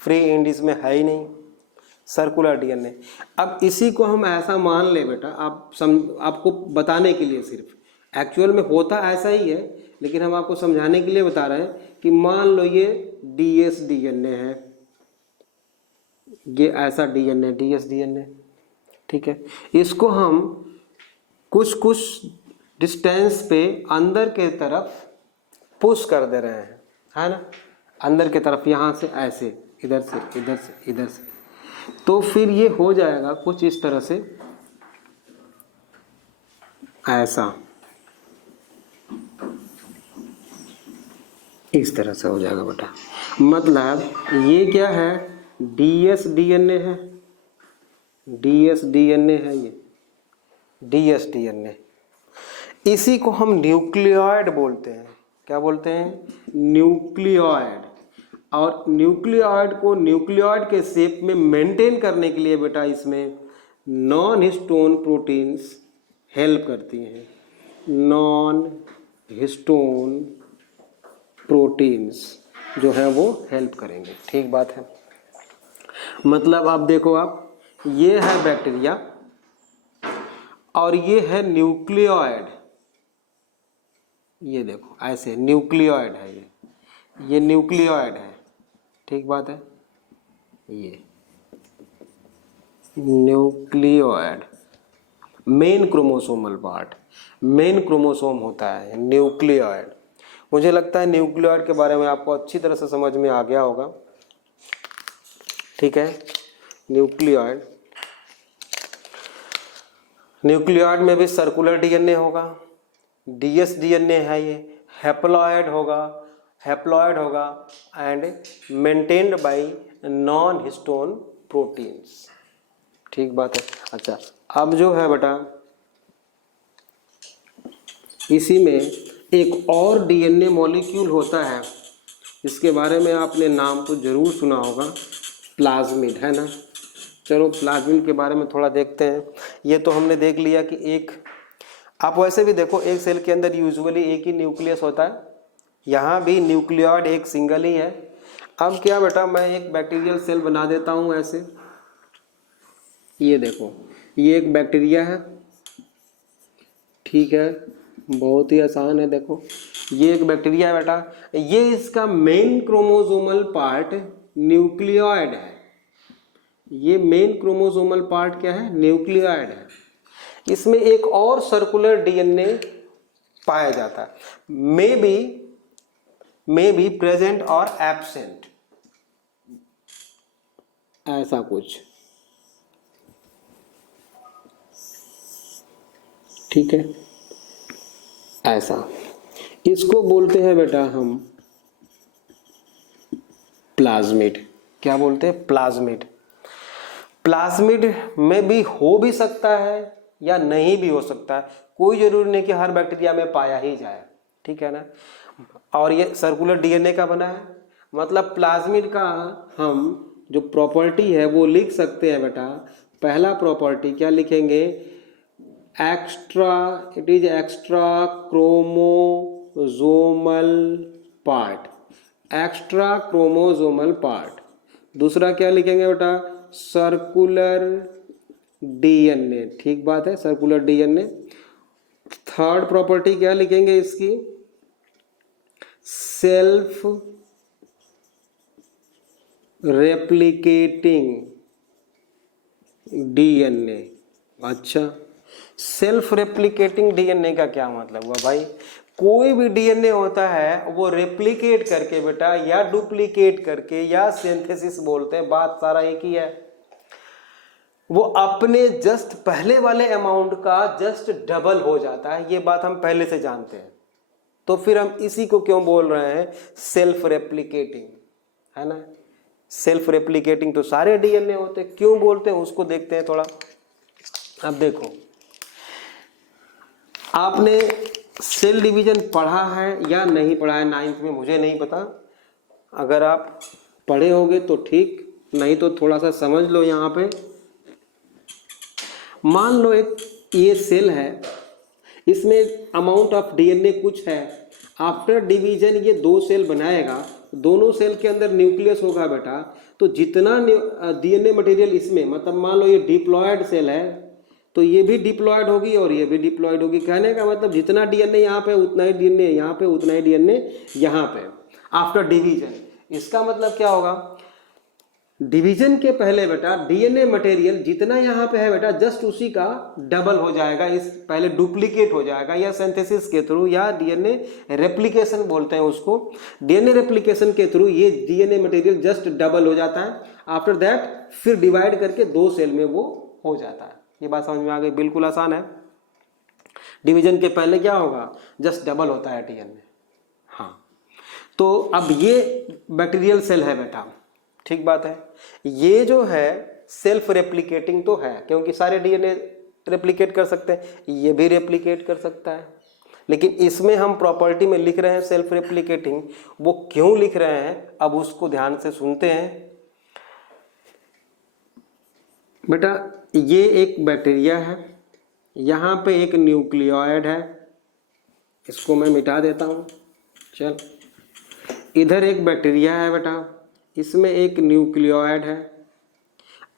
फ्री एंड इसमें है ही नहीं, सर्कुलर डीएनए। अब इसी को हम ऐसा मान ले बेटा, आपको बताने के लिए सिर्फ, एक्चुअल में होता ऐसा ही है, लेकिन हम आपको समझाने के लिए बता रहे हैं कि मान लो ये DS डीएनए है, ये ऐसा डीएनए DS डीएनए, ठीक है, इसको हम कुछ कुछ डिस्टेंस पे अंदर के तरफ पुश कर दे रहे हैं, है ना, अंदर के तरफ, यहाँ से ऐसे, इधर से इधर से इधर से, तो फिर ये हो जाएगा कुछ इस तरह से, ऐसा, इस तरह से हो जाएगा बेटा। मतलब ये क्या है, DS डीएनए है, DS डीएनए है, ये DS डीएनए। इसी को हम न्यूक्लियोइड बोलते हैं, क्या बोलते हैं, न्यूक्लियोइड। और न्यूक्लियोइड को न्यूक्लियोइड के शेप में मेंटेन करने के लिए बेटा इसमें नॉन हिस्टोन प्रोटीन्स हेल्प करती हैं, नॉन हिस्टोन प्रोटीन्स जो है वो हेल्प करेंगे, ठीक बात है। मतलब आप देखो, आप ये है बैक्टीरिया और ये है न्यूक्लियोइड, ये देखो ऐसे न्यूक्लियोइड है, ये न्यूक्लियोइड है, ठीक बात है, ये nucleoid, main chromosomal part, main chromosome होता है न्यूक्लियोइड। मुझे लगता है न्यूक्लियोइड के बारे में आपको अच्छी तरह से समझ में आ गया होगा, ठीक है। न्यूक्लियोइड, न्यूक्लियोइड में भी सर्कुलर डीएनए होगा, DS डीएनए है ये, हैप्लॉइड होगा and maintained by non histone proteins, ठीक बात है। अच्छा, अब जो है बेटा इसी में एक और डीएनए मॉलिक्यूल होता है, इसके बारे में आपने नाम तो जरूर सुना होगा, प्लाज्मिड, है ना। चलो प्लाज्मिड के बारे में थोड़ा देखते हैं। ये तो हमने देख लिया कि एक, आप वैसे भी देखो एक सेल के अंदर यूजुअली एक ही न्यूक्लियस होता है, यहाँ भी न्यूक्लियोइड एक सिंगल ही है। अब क्या बेटा, मैं एक बैक्टीरियल सेल बना देता हूँ ऐसे, ये देखो ये एक बैक्टीरिया है, ठीक है, बहुत ही आसान है। देखो ये एक बैक्टीरिया है बेटा, ये इसका मेन क्रोमोसोमल पार्ट न्यूक्लियोइड है, ये मेन क्रोमोसोमल पार्ट क्या है, न्यूक्लियोइड है। इसमें एक और सर्कुलर डीएनए पाया जाता है, मे बी प्रेजेंट और एब्सेंट, ऐसा कुछ, ठीक है, ऐसा। इसको बोलते हैं बेटा हम प्लाज्मिड। क्या बोलते हैं, प्लाज्मिड। प्लाज्मिड में भी हो भी सकता है या नहीं भी हो सकता है, कोई जरूरी नहीं कि हर बैक्टीरिया में पाया ही जाए, ठीक है ना। और ये सर्कुलर डीएनए का बना है, मतलब प्लाज्मिड का हम जो प्रॉपर्टी है वो लिख सकते हैं बेटा। पहला प्रॉपर्टी क्या लिखेंगे, extra, it is extra chromosomal part, extra chromosomal part. दूसरा क्या लिखेंगे बेटा, सर्कुलर डीएनए, ठीक बात है, सर्कुलर डीएनए। थर्ड प्रॉपर्टी क्या लिखेंगे इसकी, सेल्फ रेप्लिकेटिंग डीएनए। अच्छा, सेल्फ रेप्लिकेटिंग डीएनए का क्या मतलब हुआ भाई, कोई भी डीएनए होता है वो रेप्लिकेट करके बेटा, या डुप्लीकेट करके, या सिंथेसिस बोलते हैं, बात सारा एक ही है, वो अपने जस्ट पहले वाले अमाउंट का जस्ट डबल हो जाता है। ये बात हम पहले से जानते हैं, तो फिर हम इसी को क्यों बोल रहे हैं, सेल्फ रेप्लिकेटिंग, है ना। सेल्फ रेप्लिकेटिंग तो सारे डीएनए होते हैं, क्यों बोलते हैं उसको देखते हैं थोड़ा। अब देखो, आपने सेल डिवीजन पढ़ा है या नहीं पढ़ा है 9th में, मुझे नहीं पता। अगर आप पढ़े होगे तो ठीक, नहीं तो थोड़ा सा समझ लो। यहाँ पे मान लो एक ये सेल है, इसमें अमाउंट ऑफ डीएनए कुछ है। आफ्टर डिवीजन ये 2 सेल बनाएगा, दोनों सेल के अंदर न्यूक्लियस होगा बेटा। तो जितना डीएनए मटेरियल इसमें, मतलब मान लो ये डिप्लॉयड सेल है तो ये भी डिप्लॉयड होगी और ये भी डिप्लॉयड होगी। कहने का मतलब जितना डीएनए यहाँ पे उतना ही डीएनए यहाँ पे, उतना ही डीएनए यहाँ पे आफ्टर डिवीजन। इसका मतलब क्या होगा, डिवीजन के पहले बेटा डीएनए मटेरियल जितना यहाँ पे है बेटा जस्ट उसी का डबल हो जाएगा, इस पहले डुप्लीकेट हो जाएगा, या सिंथेसिस के थ्रू, या डीएनए रेप्लिकेशन बोलते हैं उसको। डीएनए रेप्लिकेशन के थ्रू ये डीएनए मटेरियल जस्ट डबल हो जाता है। आफ्टर दैट फिर डिवाइड करके 2 सेल में वो हो जाता है। ये बात समझ में आ गई, बिल्कुल आसान है। डिवीजन के पहले क्या होगा, जस्ट डबल होता है डीएनए। हाँ, तो अब ये बैक्टीरियल सेल है बेटा, ठीक बात है। ये जो है सेल्फ रेप्लिकेटिंग तो है, क्योंकि सारे डीएनए रेप्लिकेट कर सकते हैं, ये भी रेप्लिकेट कर सकता है। लेकिन इसमें हम प्रॉपर्टी में लिख रहे हैं सेल्फ रेप्लिकेटिंग, वो क्यों लिख रहे हैं अब उसको ध्यान से सुनते हैं बेटा। ये एक बैक्टीरिया है, यहाँ पे एक न्यूक्लियोइड है, इसको मैं मिटा देता हूँ। चल, इधर एक बैक्टीरिया है बेटा, इसमें एक न्यूक्लियोइड है।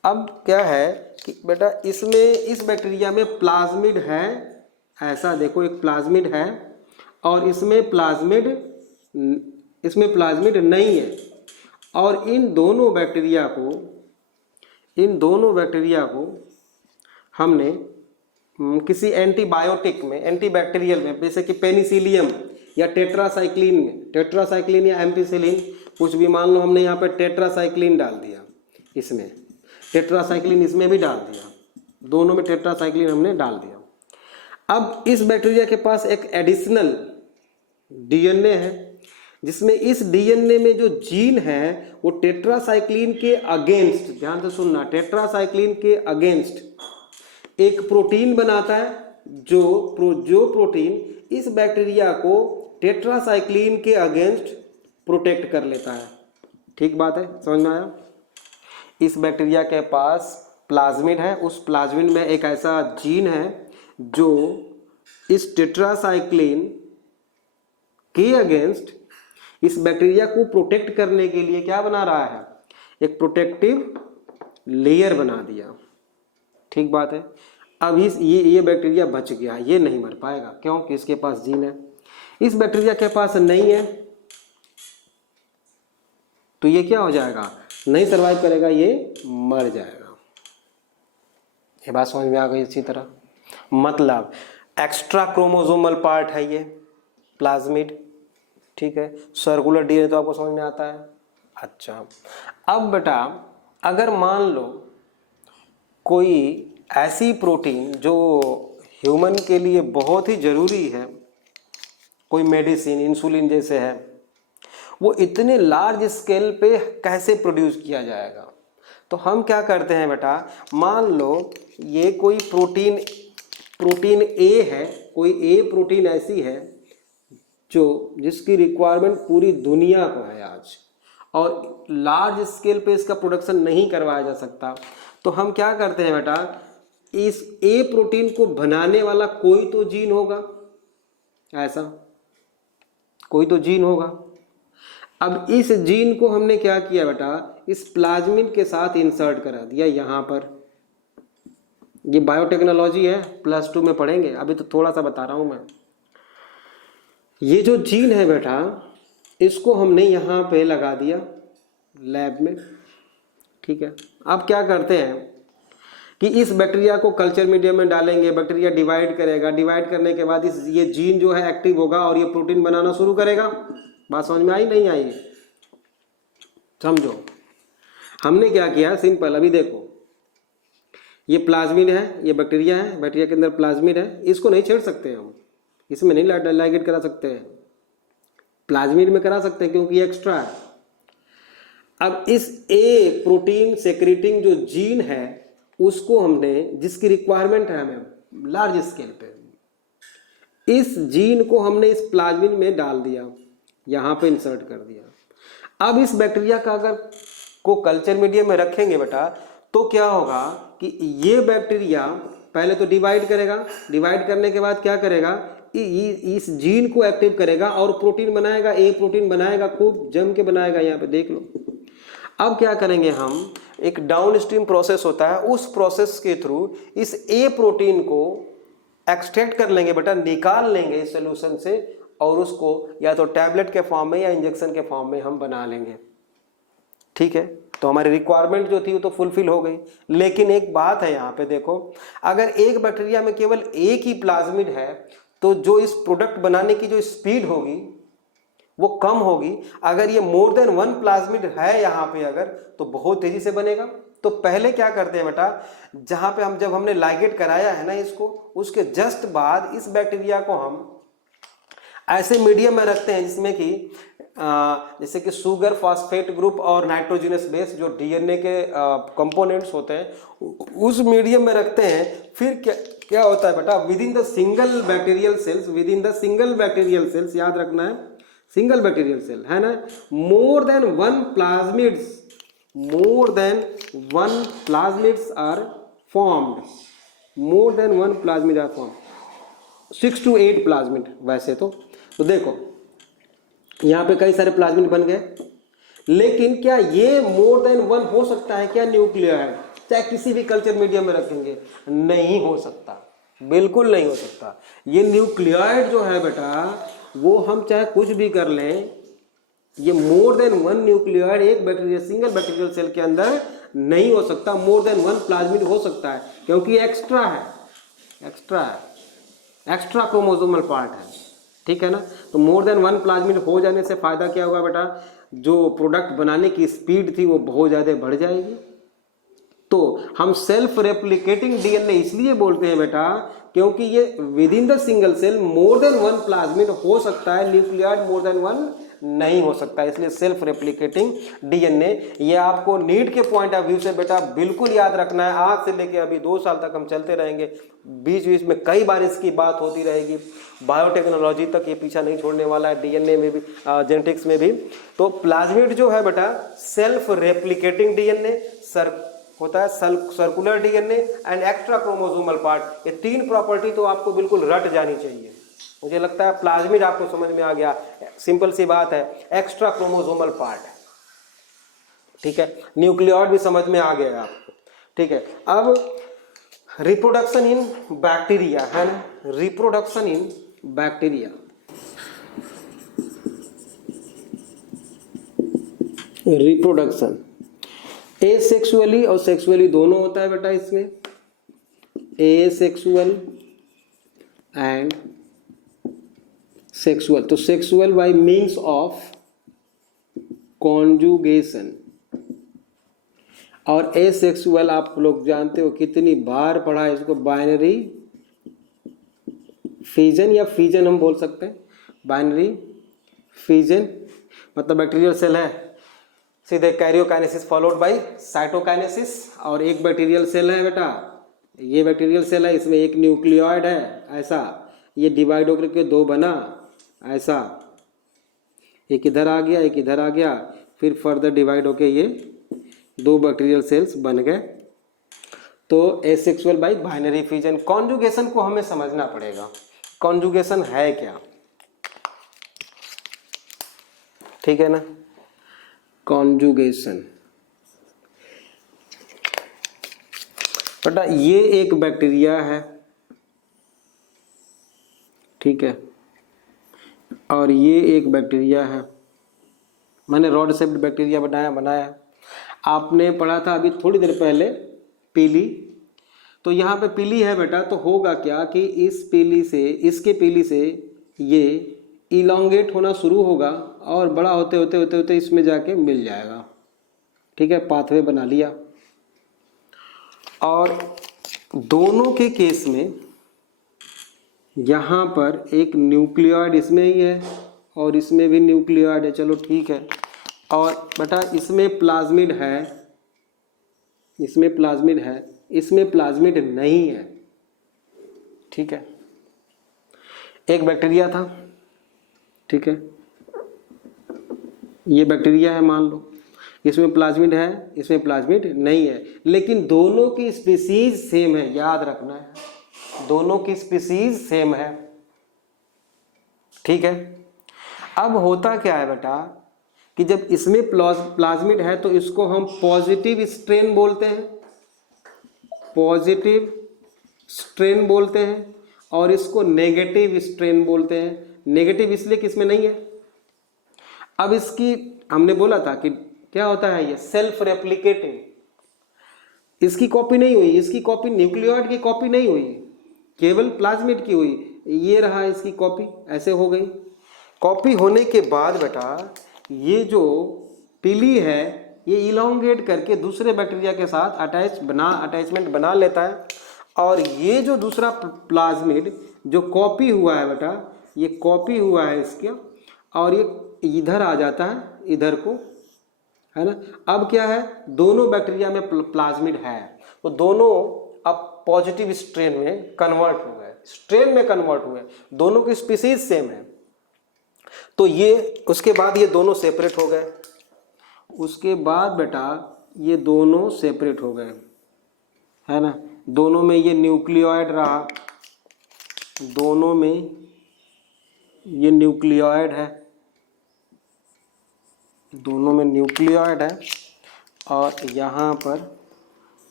अब क्या है कि बेटा इसमें, इस बैक्टीरिया में प्लाज्मिड है, ऐसा देखो एक प्लाज्मिड है, और इसमें प्लाज्मिड नहीं है। और इन दोनों बैक्टीरिया को हमने किसी एंटीबायोटिक में, एंटीबैक्टीरियल में, जैसे कि पेनिसिलियम या टेट्रासाइक्लिन या एम्पिसिलिन, कुछ भी मान लो, हमने यहाँ पर टेट्रासाइक्लिन डाल दिया, इसमें टेट्रासाइक्लिन इसमें भी डाल दिया, दोनों में टेट्रासाइक्लिन हमने डाल दिया। अब इस बैक्टीरिया के पास एक एडिशनल डीएनए है, जिसमें इस डीएनए में जो जीन है वो टेट्रासाइक्लिन के अगेंस्ट, ध्यान से सुनना, टेट्रासाइक्लिन के अगेंस्ट एक प्रोटीन बनाता है, जो प्रोटीन इस बैक्टीरिया को टेट्रासाइक्लिन के अगेंस्ट प्रोटेक्ट कर लेता है। ठीक बात है, समझ में आया। इस बैक्टीरिया के पास प्लाज्मिड है, उस प्लाज्मिड में एक ऐसा जीन है जो इस टेट्रासाइक्लिन के अगेंस्ट इस बैक्टीरिया को प्रोटेक्ट करने के लिए क्या बना रहा है, एक प्रोटेक्टिव लेयर बना दिया। ठीक बात है। अब ये बैक्टीरिया बच गया, ये नहीं मर पाएगा, क्योंकि इसके पास जीन है। इस बैक्टीरिया के पास नहीं है, तो ये क्या हो जाएगा, नहीं सर्वाइव करेगा, ये मर जाएगा। ये बात समझ में आ गई। इसी तरह मतलब एक्स्ट्रा क्रोमोसोमल पार्ट है ये प्लाज्मिड, ठीक है। सर्कुलर डीएनए तो आपको समझ में आता है। अच्छा, अब बेटा अगर मान लो कोई ऐसी प्रोटीन जो ह्यूमन के लिए बहुत ही ज़रूरी है, कोई मेडिसिन, इंसुलिन जैसे है, वो इतने लार्ज स्केल पे कैसे प्रोड्यूस किया जाएगा। तो हम क्या करते हैं बेटा, मान लो ये कोई प्रोटीन ए है, कोई ए प्रोटीन ऐसी है जिसकी रिक्वायरमेंट पूरी दुनिया को है आज, और लार्ज स्केल पे इसका प्रोडक्शन नहीं करवाया जा सकता। तो हम क्या करते हैं बेटा, इस ए प्रोटीन को बनाने वाला कोई तो जीन होगा, ऐसा कोई तो जीन होगा। अब इस जीन को हमने क्या किया बेटा, इस प्लाज्मिड के साथ इंसर्ट करा दिया यहाँ पर। ये बायोटेक्नोलॉजी है, +2 में पढ़ेंगे, अभी तो थोड़ा सा बता रहा हूँ मैं। ये जो जीन है बेटा, इसको हमने यहाँ पे लगा दिया लैब में, ठीक है। अब क्या करते हैं कि इस बैक्टीरिया को कल्चर मीडियम में डालेंगे, बैक्टीरिया डिवाइड करेगा, डिवाइड करने के बाद ये जीन जो है एक्टिव होगा और ये प्रोटीन बनाना शुरू करेगा। बात समझ में आई, नहीं आई, समझो। हमने क्या किया, सिंपल, अभी देखो ये प्लाज्मिड है, ये बैक्टीरिया है, बैक्टीरिया के अंदर प्लाज्मिड है, इसको नहीं छेड़ सकते हम, इसमें नहीं लाइगेट करा सकते हैं, प्लाज्मिड में करा सकते हैं क्योंकि ये एक्स्ट्रा है। अब इस ए प्रोटीन सेक्रेटिंग जो जीन है उसको हमने, जिसकी रिक्वायरमेंट है हमें लार्ज स्केल पे, इस जीन को हमने इस प्लाज्मिन में डाल दिया, यहाँ पे इंसर्ट कर दिया। अब इस बैक्टीरिया का अगर को कल्चर मीडियम में रखेंगे बेटा तो क्या होगा कि ये बैक्टीरिया पहले तो डिवाइड करेगा, डिवाइड करने के बाद क्या करेगा, इस जीन को एक्टिव करेगा और प्रोटीन बनाएगा, ए प्रोटीन बनाएगा, खूब जम के बनाएगा, यहाँ पे देख लो। अब क्या करेंगे हम, एक डाउन स्ट्रीम प्रोसेस होता है, उस प्रोसेस के थ्रू इस ए प्रोटीन को एक्सट्रैक्ट कर लेंगे बेटा, निकाल लेंगे इस सोल्यूशन से और उसको या तो टैबलेट के फॉर्म में या इंजेक्शन के फॉर्म में हम बना लेंगे। ठीक है, तो हमारी रिक्वायरमेंट जो थी वो तो फुलफिल हो गई। लेकिन एक बात है यहाँ पे देखो, अगर एक बैक्टीरिया में केवल एक ही प्लाज्मिड है तो जो इस प्रोडक्ट बनाने की जो स्पीड होगी वो कम होगी। अगर ये मोर देन वन प्लाज्मिड है यहाँ पे अगर, तो बहुत तेजी से बनेगा। तो पहले क्या करते हैं बेटा, जहाँ पे जब हमने लाइगेट कराया है ना इसको, उसके जस्ट बाद इस बैक्टीरिया को हम ऐसे मीडियम में रखते हैं जिसमें कि जैसे कि शुगर फॉस्फेट ग्रुप और नाइट्रोजनस बेस जो डीएनए के कंपोनेंट्स होते हैं उस मीडियम में रखते हैं। फिर क्या होता है बेटा, within the single bacterial cells, within the single bacterial cells, याद रखना है सिंगल बैक्टीरियल सेल है ना, more than one plasmids are formed, more than one plasmid are formed, 6 to 8 plasmid वैसे तो देखो यहाँ पे कई सारे प्लाज्मिड बन गए, लेकिन क्या ये मोर देन वन हो सकता है क्या न्यूक्लियोइड, चाहे किसी भी कल्चर मीडियम में रखेंगे? नहीं हो सकता, बिल्कुल नहीं हो सकता। ये न्यूक्लियोइड जो है बेटा वो हम चाहे कुछ भी कर लें, ये मोर देन वन न्यूक्लियोइड एक बैक्टीरिया सिंगल बैक्टीरियल सेल के अंदर नहीं हो सकता। मोर देन वन प्लाज्मिड हो सकता है क्योंकि एक्स्ट्रा है, एक्स्ट्रा क्रोमोसोमल पार्ट है, ठीक है ना। तो मोर देन वन प्लाज्मिड हो जाने से फायदा क्या हुआ बेटा, जो प्रोडक्ट बनाने की स्पीड थी वो बहुत ज़्यादा बढ़ जाएगी। तो हम सेल्फ रेप्लिकेटिंग डीएनए इसलिए बोलते हैं बेटा क्योंकि ये within the single cell more than one plasmid हो सकता है, न्यूक्लियोइड मोर देन वन नहीं हो सकता, इसलिए सेल्फ रेप्लिकेटिंग डीएनए। ये आपको नीट के पॉइंट ऑफ व्यू से बेटा बिल्कुल याद रखना है। आज से लेके अभी 2 साल तक हम चलते रहेंगे, बीच बीच में कई बार इसकी बात होती रहेगी। बायोटेक्नोलॉजी तक ये पीछा नहीं छोड़ने वाला है, डीएनए में भी, जेनेटिक्स में भी। तो प्लाज्मिड जो है बेटा सेल्फ रेप्लिकेटिंग डीएनए होता है, circular DNA and extra chromosomal part. ये 3 प्रॉपर्टी तो आपको बिल्कुल रट जानी चाहिए। मुझे लगता है प्लाज्मिड आपको समझ में आ गया, सिंपल सी बात है, एक्स्ट्रा क्रोमोसोमल पार्ट है, ठीक है। न्यूक्लियोइड भी समझ में आ गया आपको, ठीक है। अब रिप्रोडक्शन इन बैक्टीरिया है ना, reproduction in bacteria, reproduction asexually और सेक्सुअली दोनों होता है बेटा इसमें, एसेक्सुअल एंड सेक्सुअल। तो sexual bye means of conjugation और एसेक्सुअल आप लोग जानते हो कितनी बार पढ़ा है इसको, बाइनरी फिजन या फिजन हम बोल सकते हैं। बाइनरी फिजन मतलब बैक्टीरियल सेल है, सीधे कैरियोकाइनेसिस फॉलोड बाय साइटोकाइनेसिस, और एक बैक्टीरियल सेल है बेटा, ये बैक्टीरियल सेल है, इसमें एक न्यूक्लियोइड है ऐसा, ये डिवाइड होकर के 2 बना ऐसा, एक इधर आ गया एक इधर आ गया, फिर फर्दर डिवाइड होके ये 2 बैक्टीरियल सेल्स बन गए। तो asexual bye binary fission. Conjugation को हमें समझना पड़ेगा, कॉन्जुगेशन है क्या, ठीक है ना। कॉन्जुगेशन बेटा ये एक बैक्टीरिया है, ठीक है, और ये एक बैक्टीरिया है। मैंने रॉड शेप्ड बैक्टीरिया बनाया आपने पढ़ा था अभी थोड़ी देर पहले पीली। तो यहाँ पे पीली है बेटा, तो होगा क्या कि इस पीली से, इसके पीली से ये इलोंगेट होना शुरू होगा और बड़ा होते होते होते होते इसमें जाके मिल जाएगा, ठीक है, पाथवे बना लिया। और दोनों के केस में यहाँ पर एक न्यूक्लियोइड इसमें ही है और इसमें भी न्यूक्लियोइड है, चलो ठीक है। और बेटा इसमें प्लाज्मिड है, इसमें प्लाज्मिड है, इसमें प्लाज्मिड नहीं है। ठीक है, एक बैक्टीरिया था, ठीक है, ये बैक्टीरिया है मान लो, इसमें प्लाज्मिड है, इसमें प्लाज्मिड नहीं है, लेकिन दोनों की स्पीसीज सेम है, याद रखना है, दोनों की स्पीसीज सेम है। ठीक है, अब होता क्या है बेटा कि जब इसमें प्लाज्मिड है तो इसको हम पॉजिटिव स्ट्रेन बोलते हैं, पॉजिटिव स्ट्रेन बोलते हैं, और इसको नेगेटिव स्ट्रेन बोलते हैं। नेगेटिव इसलिए कि इसमें नहीं है। अब इसकी हमने बोला था कि क्या होता है, ये सेल्फ रेप्लिकेटिंग, इसकी कॉपी नहीं हुई, इसकी कॉपी न्यूक्लियोइड की कॉपी नहीं हुई, केवल प्लाज्मिड की हुई। ये रहा इसकी कॉपी, ऐसे हो गई। कॉपी होने के बाद बेटा ये जो पीली है ये इलोंगेट करके दूसरे बैक्टीरिया के साथ अटैचमेंट बना लेता है, और ये जो दूसरा प्लाज्मिड जो कॉपी हुआ है बेटा, ये कॉपी हुआ है इसका, और ये इधर आ जाता है, इधर को, है ना। अब क्या है, दोनों बैक्टीरिया में प्लाज्मिड है, तो दोनों अब पॉजिटिव स्ट्रेन में कन्वर्ट हो गए, स्ट्रेन में कन्वर्ट हुए, दोनों की स्पीसीज सेम है। तो ये उसके बाद ये दोनों सेपरेट हो गए, उसके बाद बेटा ये दोनों सेपरेट हो गए, है ना। दोनों में ये न्यूक्लियोइड रहा, दोनों में ये न्यूक्लियोइड है, दोनों में न्यूक्लियोइड है, और यहाँ पर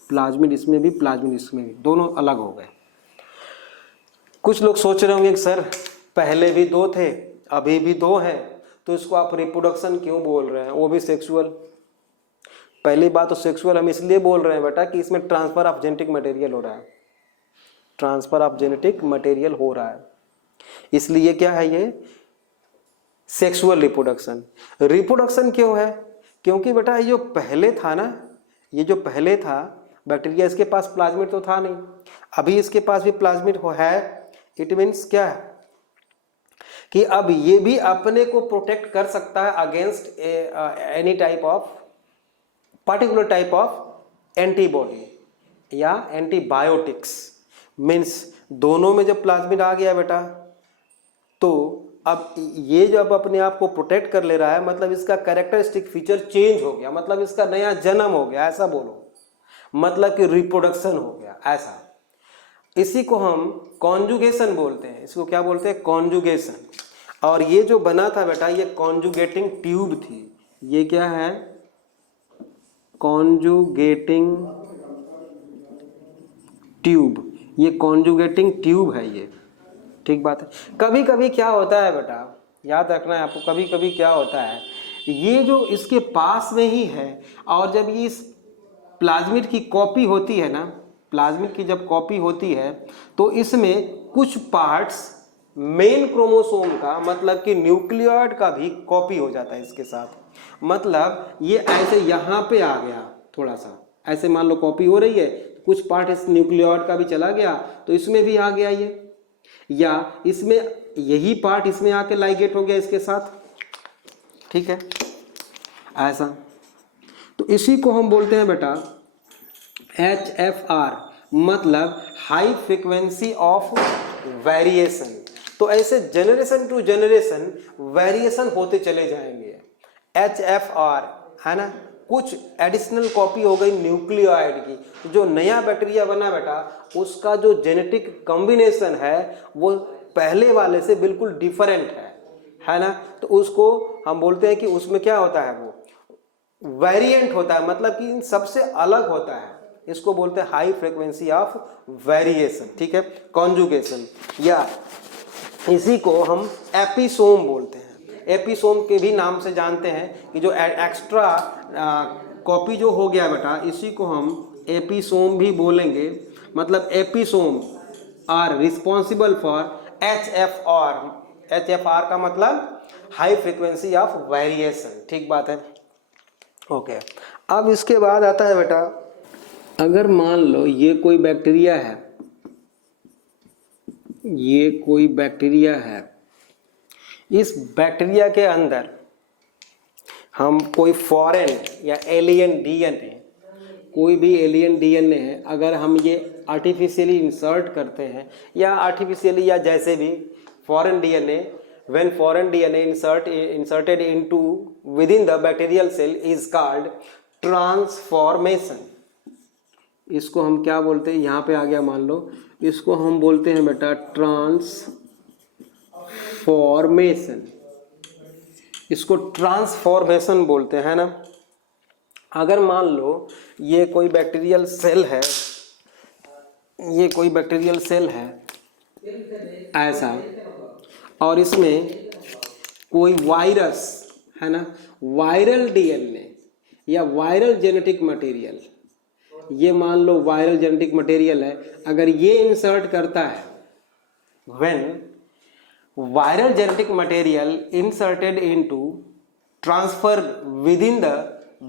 प्लाज्मिड इसमें भी, प्लाज्मिड इसमें भी, दोनों अलग हो गए। कुछ लोग सोच रहे होंगे कि सर पहले भी दो थे अभी भी दो हैं, तो इसको आप रिप्रोडक्शन क्यों बोल रहे हैं, वो भी सेक्सुअल। पहली बात तो सेक्सुअल हम इसलिए बोल रहे हैं बेटा कि इसमें ट्रांसफर ऑफ जेनेटिक मटेरियल हो रहा है, ट्रांसफर ऑफ जेनेटिक मटेरियल हो रहा है, इसलिए क्या है ये सेक्सुअल रिप्रोडक्शन। रिप्रोडक्शन क्यों है, क्योंकि बेटा ये जो पहले था ना, ये जो पहले था बैक्टीरिया, इसके पास प्लाज्मिड तो था नहीं, अभी इसके पास भी प्लाज्मिड है। इट मीन्स क्या है कि अब ये भी अपने को प्रोटेक्ट कर सकता है against any type of particular type of antibody या एंटीबायोटिक्स। मीन्स दोनों में जब प्लाज्मिड आ गया बेटा, तो अब ये जब अपने आप को प्रोटेक्ट कर ले रहा है, मतलब इसका कैरेक्टरिस्टिक फीचर चेंज हो गया, मतलब इसका नया जन्म हो गया, ऐसा बोलो, मतलब कि रिप्रोडक्शन हो गया, ऐसा। इसी को हम कॉन्जुगेशन बोलते हैं, इसको क्या बोलते हैं, कॉन्जुगेशन। और ये जो बना था बेटा, ये कॉन्जुगेटिंग ट्यूब थी, ये क्या है, कॉन्जुगेटिंग ट्यूब, ये कॉन्जुगेटिंग ट्यूब है ये, ठीक बात है। कभी कभी क्या होता है बेटा, याद रखना है आपको, कभी कभी क्या होता है, ये जो इसके पास में ही है, और जब ये इस प्लाज्मिड की कॉपी होती है ना, प्लाज्मिड की जब कॉपी होती है, तो इसमें कुछ पार्ट्स मेन क्रोमोसोम का, मतलब कि न्यूक्लियोइड का भी कॉपी हो जाता है इसके साथ। मतलब ये ऐसे यहाँ पे आ गया, थोड़ा सा ऐसे मान लो कॉपी हो रही है, कुछ पार्ट इस न्यूक्लियोइड का भी चला गया, तो इसमें भी आ गया ये, या इसमें यही पार्ट इसमें आके लाइगेट हो गया इसके साथ, ठीक है, ऐसा। तो इसी को हम बोलते हैं बेटा HFR, मतलब हाई फ्रीक्वेंसी ऑफ वेरिएशन। तो ऐसे जनरेशन टू जनरेशन वेरिएशन होते चले जाएंगे, HFR, है ना। कुछ एडिशनल कॉपी हो गई न्यूक्लियोइड की, जो नया बैक्टीरिया बना बेटा, उसका जो जेनेटिक कॉम्बिनेशन है वो पहले वाले से बिल्कुल डिफरेंट है ना। तो उसको हम बोलते हैं कि उसमें क्या होता है, वो वेरिएंट होता है, मतलब कि इन सबसे अलग होता है, इसको बोलते हैं हाई फ्रीक्वेंसी ऑफ वेरिएशन, ठीक है, कॉन्जुगेशन। या इसी को हम एपिसोम बोलते हैं, एपिसोम के भी नाम से जानते हैं कि जो एक्स्ट्रा कॉपी जो हो गया बेटा, इसी को हम एपिसोम भी बोलेंगे। मतलब episome are responsible for HFR, HFR का मतलब हाई फ्रीक्वेंसी ऑफ वेरिएशन, ठीक बात है, ओके। अब इसके बाद आता है बेटा, अगर मान लो ये कोई बैक्टीरिया है, ये कोई बैक्टीरिया है, इस बैक्टीरिया के अंदर हम कोई फॉरेन या एलियन डीएनए, कोई भी एलियन डीएनए है, अगर हम ये आर्टिफिशियली इंसर्ट करते हैं या आर्टिफिशियली या जैसे भी foreign DNA, when foreign DNA inserted into within the bacterial cell is called transformation. इसको हम क्या बोलते हैं, यहाँ पे आ गया मान लो, इसको हम बोलते हैं बेटा ट्रांसफॉर्मेशन। इसको ट्रांसफॉर्मेशन बोलते हैं ना। अगर मान लो ये कोई बैक्टीरियल सेल है, ये कोई बैक्टीरियल सेल है ऐसा, और इसमें कोई वायरस है ना, वायरल डीएनए या वायरल जेनेटिक मटेरियल, ये मान लो वायरल जेनेटिक मटेरियल है, अगर ये इंसर्ट करता है, when viral genetic material inserted into transfer within the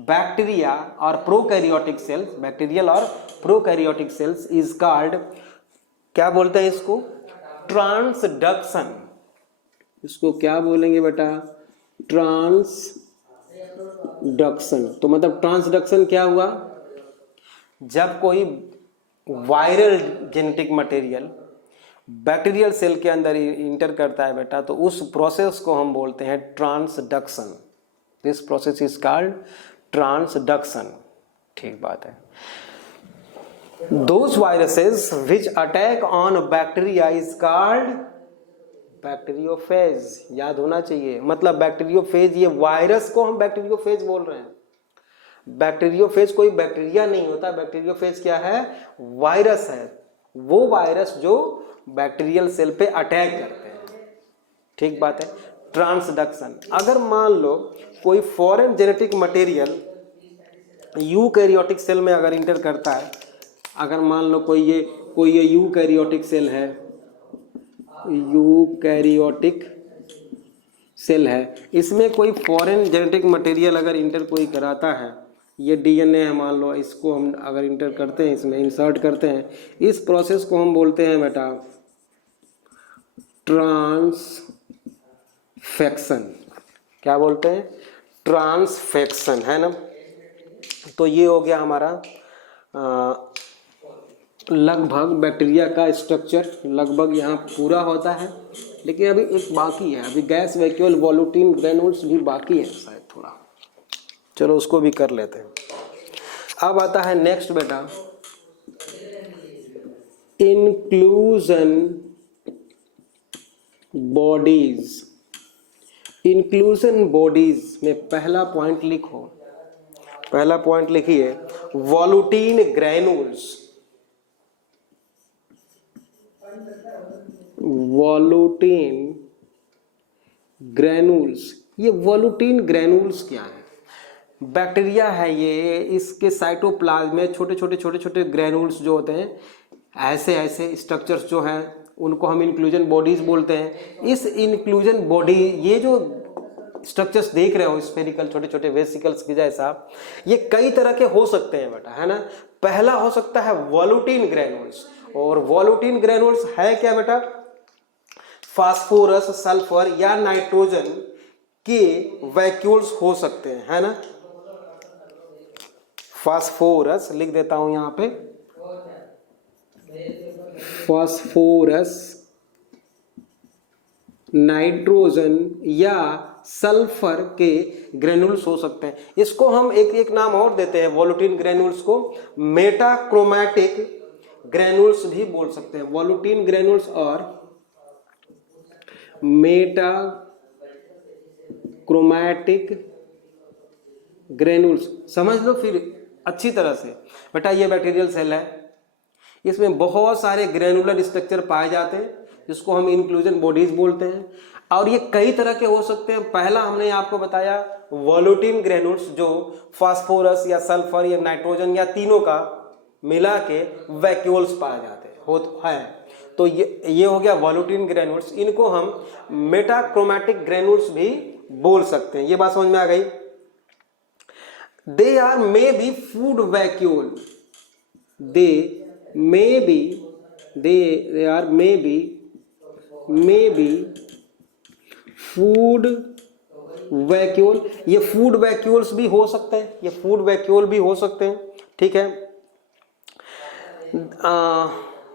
bacteria और प्रोकैरियोटिक सेल्स, बैक्टीरियल और प्रोकैरियोटिक सेल्स इज कॉल्ड, क्या बोलते हैं इसको, ट्रांसडक्शन। इसको क्या बोलेंगे बेटा, ट्रांसडक्शन। तो मतलब ट्रांसडक्शन क्या हुआ, जब कोई viral genetic material bacterial cell के अंदर इंटर करता है बेटा, तो उस प्रोसेस को हम बोलते हैं transduction. This process is called transduction. ठीक बात है। Those viruses which attack on bacteria is called bacteriophage. याद होना चाहिए, मतलब बैक्टीरियोफेज, ये वायरस को हम बैक्टीरियोफेज बोल रहे हैं। बैक्टीरियोफेज कोई बैक्टीरिया नहीं होता, बैक्टीरियोफेज क्या है, वायरस है, वो वायरस जो बैक्टीरियल सेल पे अटैक करते हैं। ठीक बात है। ट्रांसडक्शन, अगर मान लो कोई foreign genetic material eukaryotic cell में अगर इंटर करता है, अगर मान लो कोई ये यूकैरियोटिक सेल है, यूकैरियोटिक सेल है, इसमें कोई फॉरेन जेनेटिक मटेरियल अगर इंटर कोई कराता है, ये डीएनए है मान लो, इसको हम अगर इंटर करते हैं, इसमें इंसर्ट करते हैं, इस प्रोसेस को हम बोलते हैं बेटा ट्रांसफेक्शन। क्या बोलते हैं, ट्रांसफेक्शन, है ना। तो ये हो गया हमारा लगभग बैक्टीरिया का स्ट्रक्चर, लगभग यहाँ पूरा होता है। लेकिन अभी एक बाकी है, अभी गैस वैक्यूल वॉल्यूटिन ग्रैन्यूल्स भी बाकी है शायद थोड़ा, चलो उसको भी कर लेते हैं। अब आता है नेक्स्ट बेटा, इंक्लूजन बॉडीज। इंक्लूजन बॉडीज में पहला पॉइंट लिखो, पहला पॉइंट लिखिए वॉल्यूटिन ग्रैन्यूल्स। वॉल्यूटिन ग्रैन्यूल्स, ये वॉल्यूटिन ग्रैन्यूल्स क्या है, बैक्टीरिया है ये, इसके साइटोप्लाज्म में छोटे छोटे ग्रैन्यूल्स जो होते हैं, ऐसे स्ट्रक्चर्स जो हैं, उनको हम इंक्लूजन बॉडीज बोलते हैं। इस इंक्लूजन बॉडी, ये जो स्ट्रक्चर्स देख रहे हो स्फेरिकल छोटे वेसिकल्स की जैसा, ये कई तरह के हो सकते हैं बेटा, है ना। पहला हो सकता है वॉल्यूटिन ग्रैन्यूल्स, और वॉल्यूटिन ग्रैन्यूल्स है क्या बेटा, फास्फोरस, सल्फर या नाइट्रोजन के वैक्यूल्स हो सकते हैं, है ना। फास्फोरस लिख देता हूं यहां पे, फास्फोरस, नाइट्रोजन या सल्फर के ग्रैन्यूल्स हो सकते हैं। इसको हम एक नाम और देते हैं वॉल्यूटिन ग्रैन्यूल्स को, मेटाक्रोमैटिक ग्रैन्यूल्स भी बोल सकते हैं। वॉल्यूटिन ग्रैन्यूल्स और मेटाक्रोमैटिक ग्रैन्यूल्स समझ लो फिर अच्छी तरह से बेटा। ये बैक्टीरियल सेल है, इसमें बहुत सारे ग्रैनुलर स्ट्रक्चर पाए जाते हैं, जिसको हम इंक्लूजन बॉडीज बोलते हैं, और ये कई तरह के हो सकते हैं। पहला हमने आपको बताया वॉल्यूटिन ग्रैन्यूल्स, जो फास्फोरस या सल्फर या नाइट्रोजन या तीनों का मिला के वैक्यूल्स पाए जाते हैं। तो ये हो गया वॉल्यूटिन ग्रैन्यूल्स। इनको हम मेटाक्रोमैटिक ग्रैन्यूल्स भी बोल सकते हैं। ये बात समझ में आ गई। They are may be food vacuole, they are maybe food vacuole, ये फूड वैक्यूल्स भी हो सकते हैं, ये फूड वैक्यूल भी हो सकते हैं, ठीक है।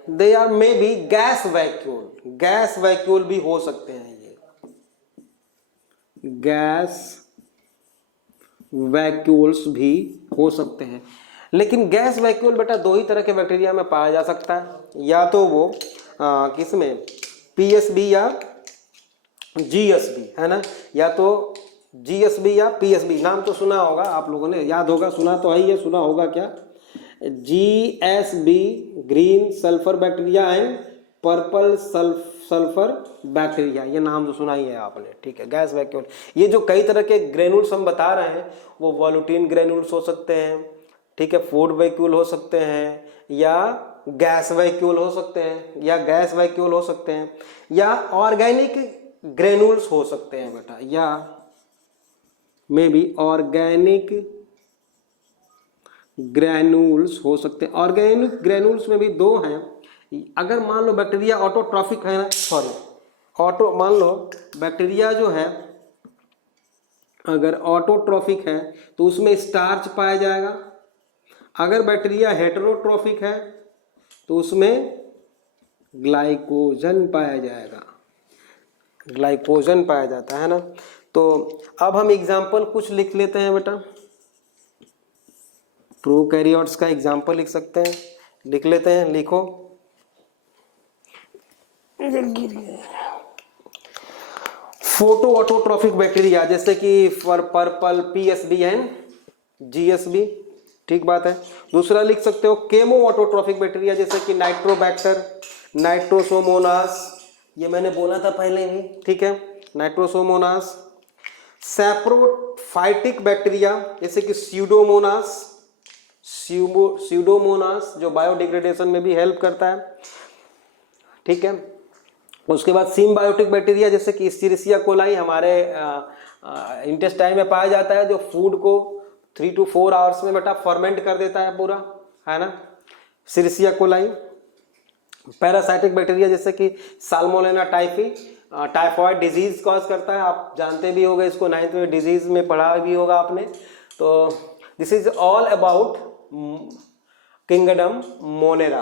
They are may be gas vacuole, gas vacuole भी हो सकते हैं, ये गैस वैक्यूल्स भी हो सकते हैं। लेकिन गैस वैक्यूल बेटा दो ही तरह के बैक्टीरिया में पाया जा सकता है, या तो वो किसमें पीएसबी या जीएसबी, है ना, या तो जीएसबी या पीएसबी। नाम तो सुना होगा आप लोगों ने, याद होगा, सुना तो है, सुना होगा क्या, GSB green sulphur bacteria and purple sulphur bacteria, ये नाम तो सुना ही है आपने, ठीक है। गैस वैक्यूल, ये जो कई तरह के ग्रेनुल्स हम बता रहे हैं वो वॉल्यूटिन ग्रेनुल्स हो सकते हैं, ठीक है, फूड वैक्यूल हो सकते हैं, या गैस वैक्यूल हो सकते हैं, या गैस वैक्यूल हो सकते हैं, या ऑर्गेनिक ग्रेनुल्स हो सकते हैं बेटा, या मे बी ऑर्गेनिक ग्रेनुल्स हो सकते हैं। ऑर्गेनिक ग्रेनुल्स में भी दो हैं, अगर मान लो बैक्टीरिया ऑटोट्रॉफिक है ना, सॉरी ऑटो, मान लो बैक्टीरिया जो है अगर ऑटोट्रॉफिक है तो उसमें स्टार्च पाया जाएगा, अगर बैक्टीरिया हेटेरोट्रॉफिक है तो उसमें ग्लाइकोजन पाया जाएगा, ग्लाइकोजन पाया जाता है ना। तो अब हम एग्जाम्पल कुछ लिख लेते हैं बेटा, प्रोकैरियोट्स का एग्जाम्पल लिख सकते हैं, लिख लेते हैं, लिखो। फोटो ऑटोट्रॉफिक बैक्टीरिया जैसे कि पर्पल पीएसबी एंड जीएसबी, ठीक बात है। दूसरा लिख सकते हो केमो ऑटोट्रॉफिक बैक्टीरिया जैसे कि नाइट्रोबैक्टर, नाइट्रोसोमोनास, ये मैंने बोला था पहले भी, ठीक है, नाइट्रोसोमोनास। सैप्रोफाइटिक बैक्टीरिया जैसे कि स्यूडोमोनास जो बायोडिग्रेडेशन में भी हेल्प करता है, ठीक है। उसके बाद सिम्बायोटिक बैक्टीरिया जैसे कि एस्चेरिचिया कोलाई हमारे इंटेस्टाइन में पाया जाता है, जो फूड को 3 to 4 आवर्स में बेटा फर्मेंट कर देता है पूरा, है ना, एस्चेरिचिया कोलाई। पैरासाइटिक बैक्टीरिया जैसे कि salmonella typhi typhoid disease cause करता है, आप जानते भी होंगे इसको, 9th में डिजीज में पढ़ा भी होगा आपने। तो this is all about kingdom Monera,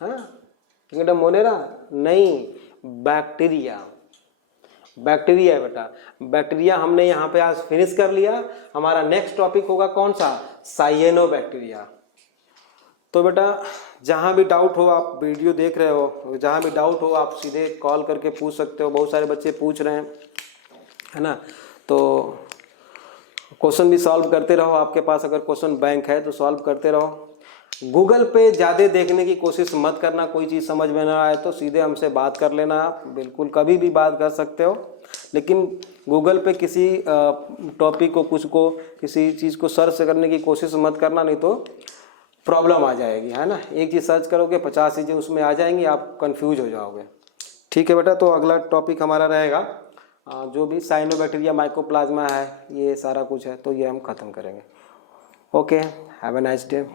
हाँ, किंगडम मोनेरा नहीं, बैक्टीरिया, बैक्टीरिया बेटा, बैक्टीरिया हमने यहाँ पे आज फिनिश कर लिया। हमारा नेक्स्ट टॉपिक होगा कौन सा, साइएनोबैक्टीरिया। तो बेटा जहाँ भी डाउट हो, आप वीडियो देख रहे हो, जहाँ भी डाउट हो आप सीधे कॉल करके पूछ सकते हो, बहुत सारे बच्चे पूछ रहे हैं, है ना। तो क्वेश्चन भी सॉल्व करते रहो, आपके पास अगर क्वेश्चन बैंक है तो सॉल्व करते रहो। गूगल पे ज़्यादा देखने की कोशिश मत करना, कोई चीज़ समझ में ना आए तो सीधे हमसे बात कर लेना, आप बिल्कुल कभी भी बात कर सकते हो। लेकिन गूगल पे किसी टॉपिक को, कुछ को, किसी चीज़ को सर्च करने की कोशिश मत करना, नहीं तो प्रॉब्लम आ जाएगी, है ना। एक चीज़ सर्च करोगे 50 चीज़ें उसमें आ जाएंगी, आप कंफ्यूज हो जाओगे, ठीक है बेटा। तो अगला टॉपिक हमारा रहेगा जो भी साइनोबैक्टीरिया माइकोप्लाज्मा है, ये सारा कुछ है, तो ये हम ख़त्म करेंगे। Okay, have a nice day.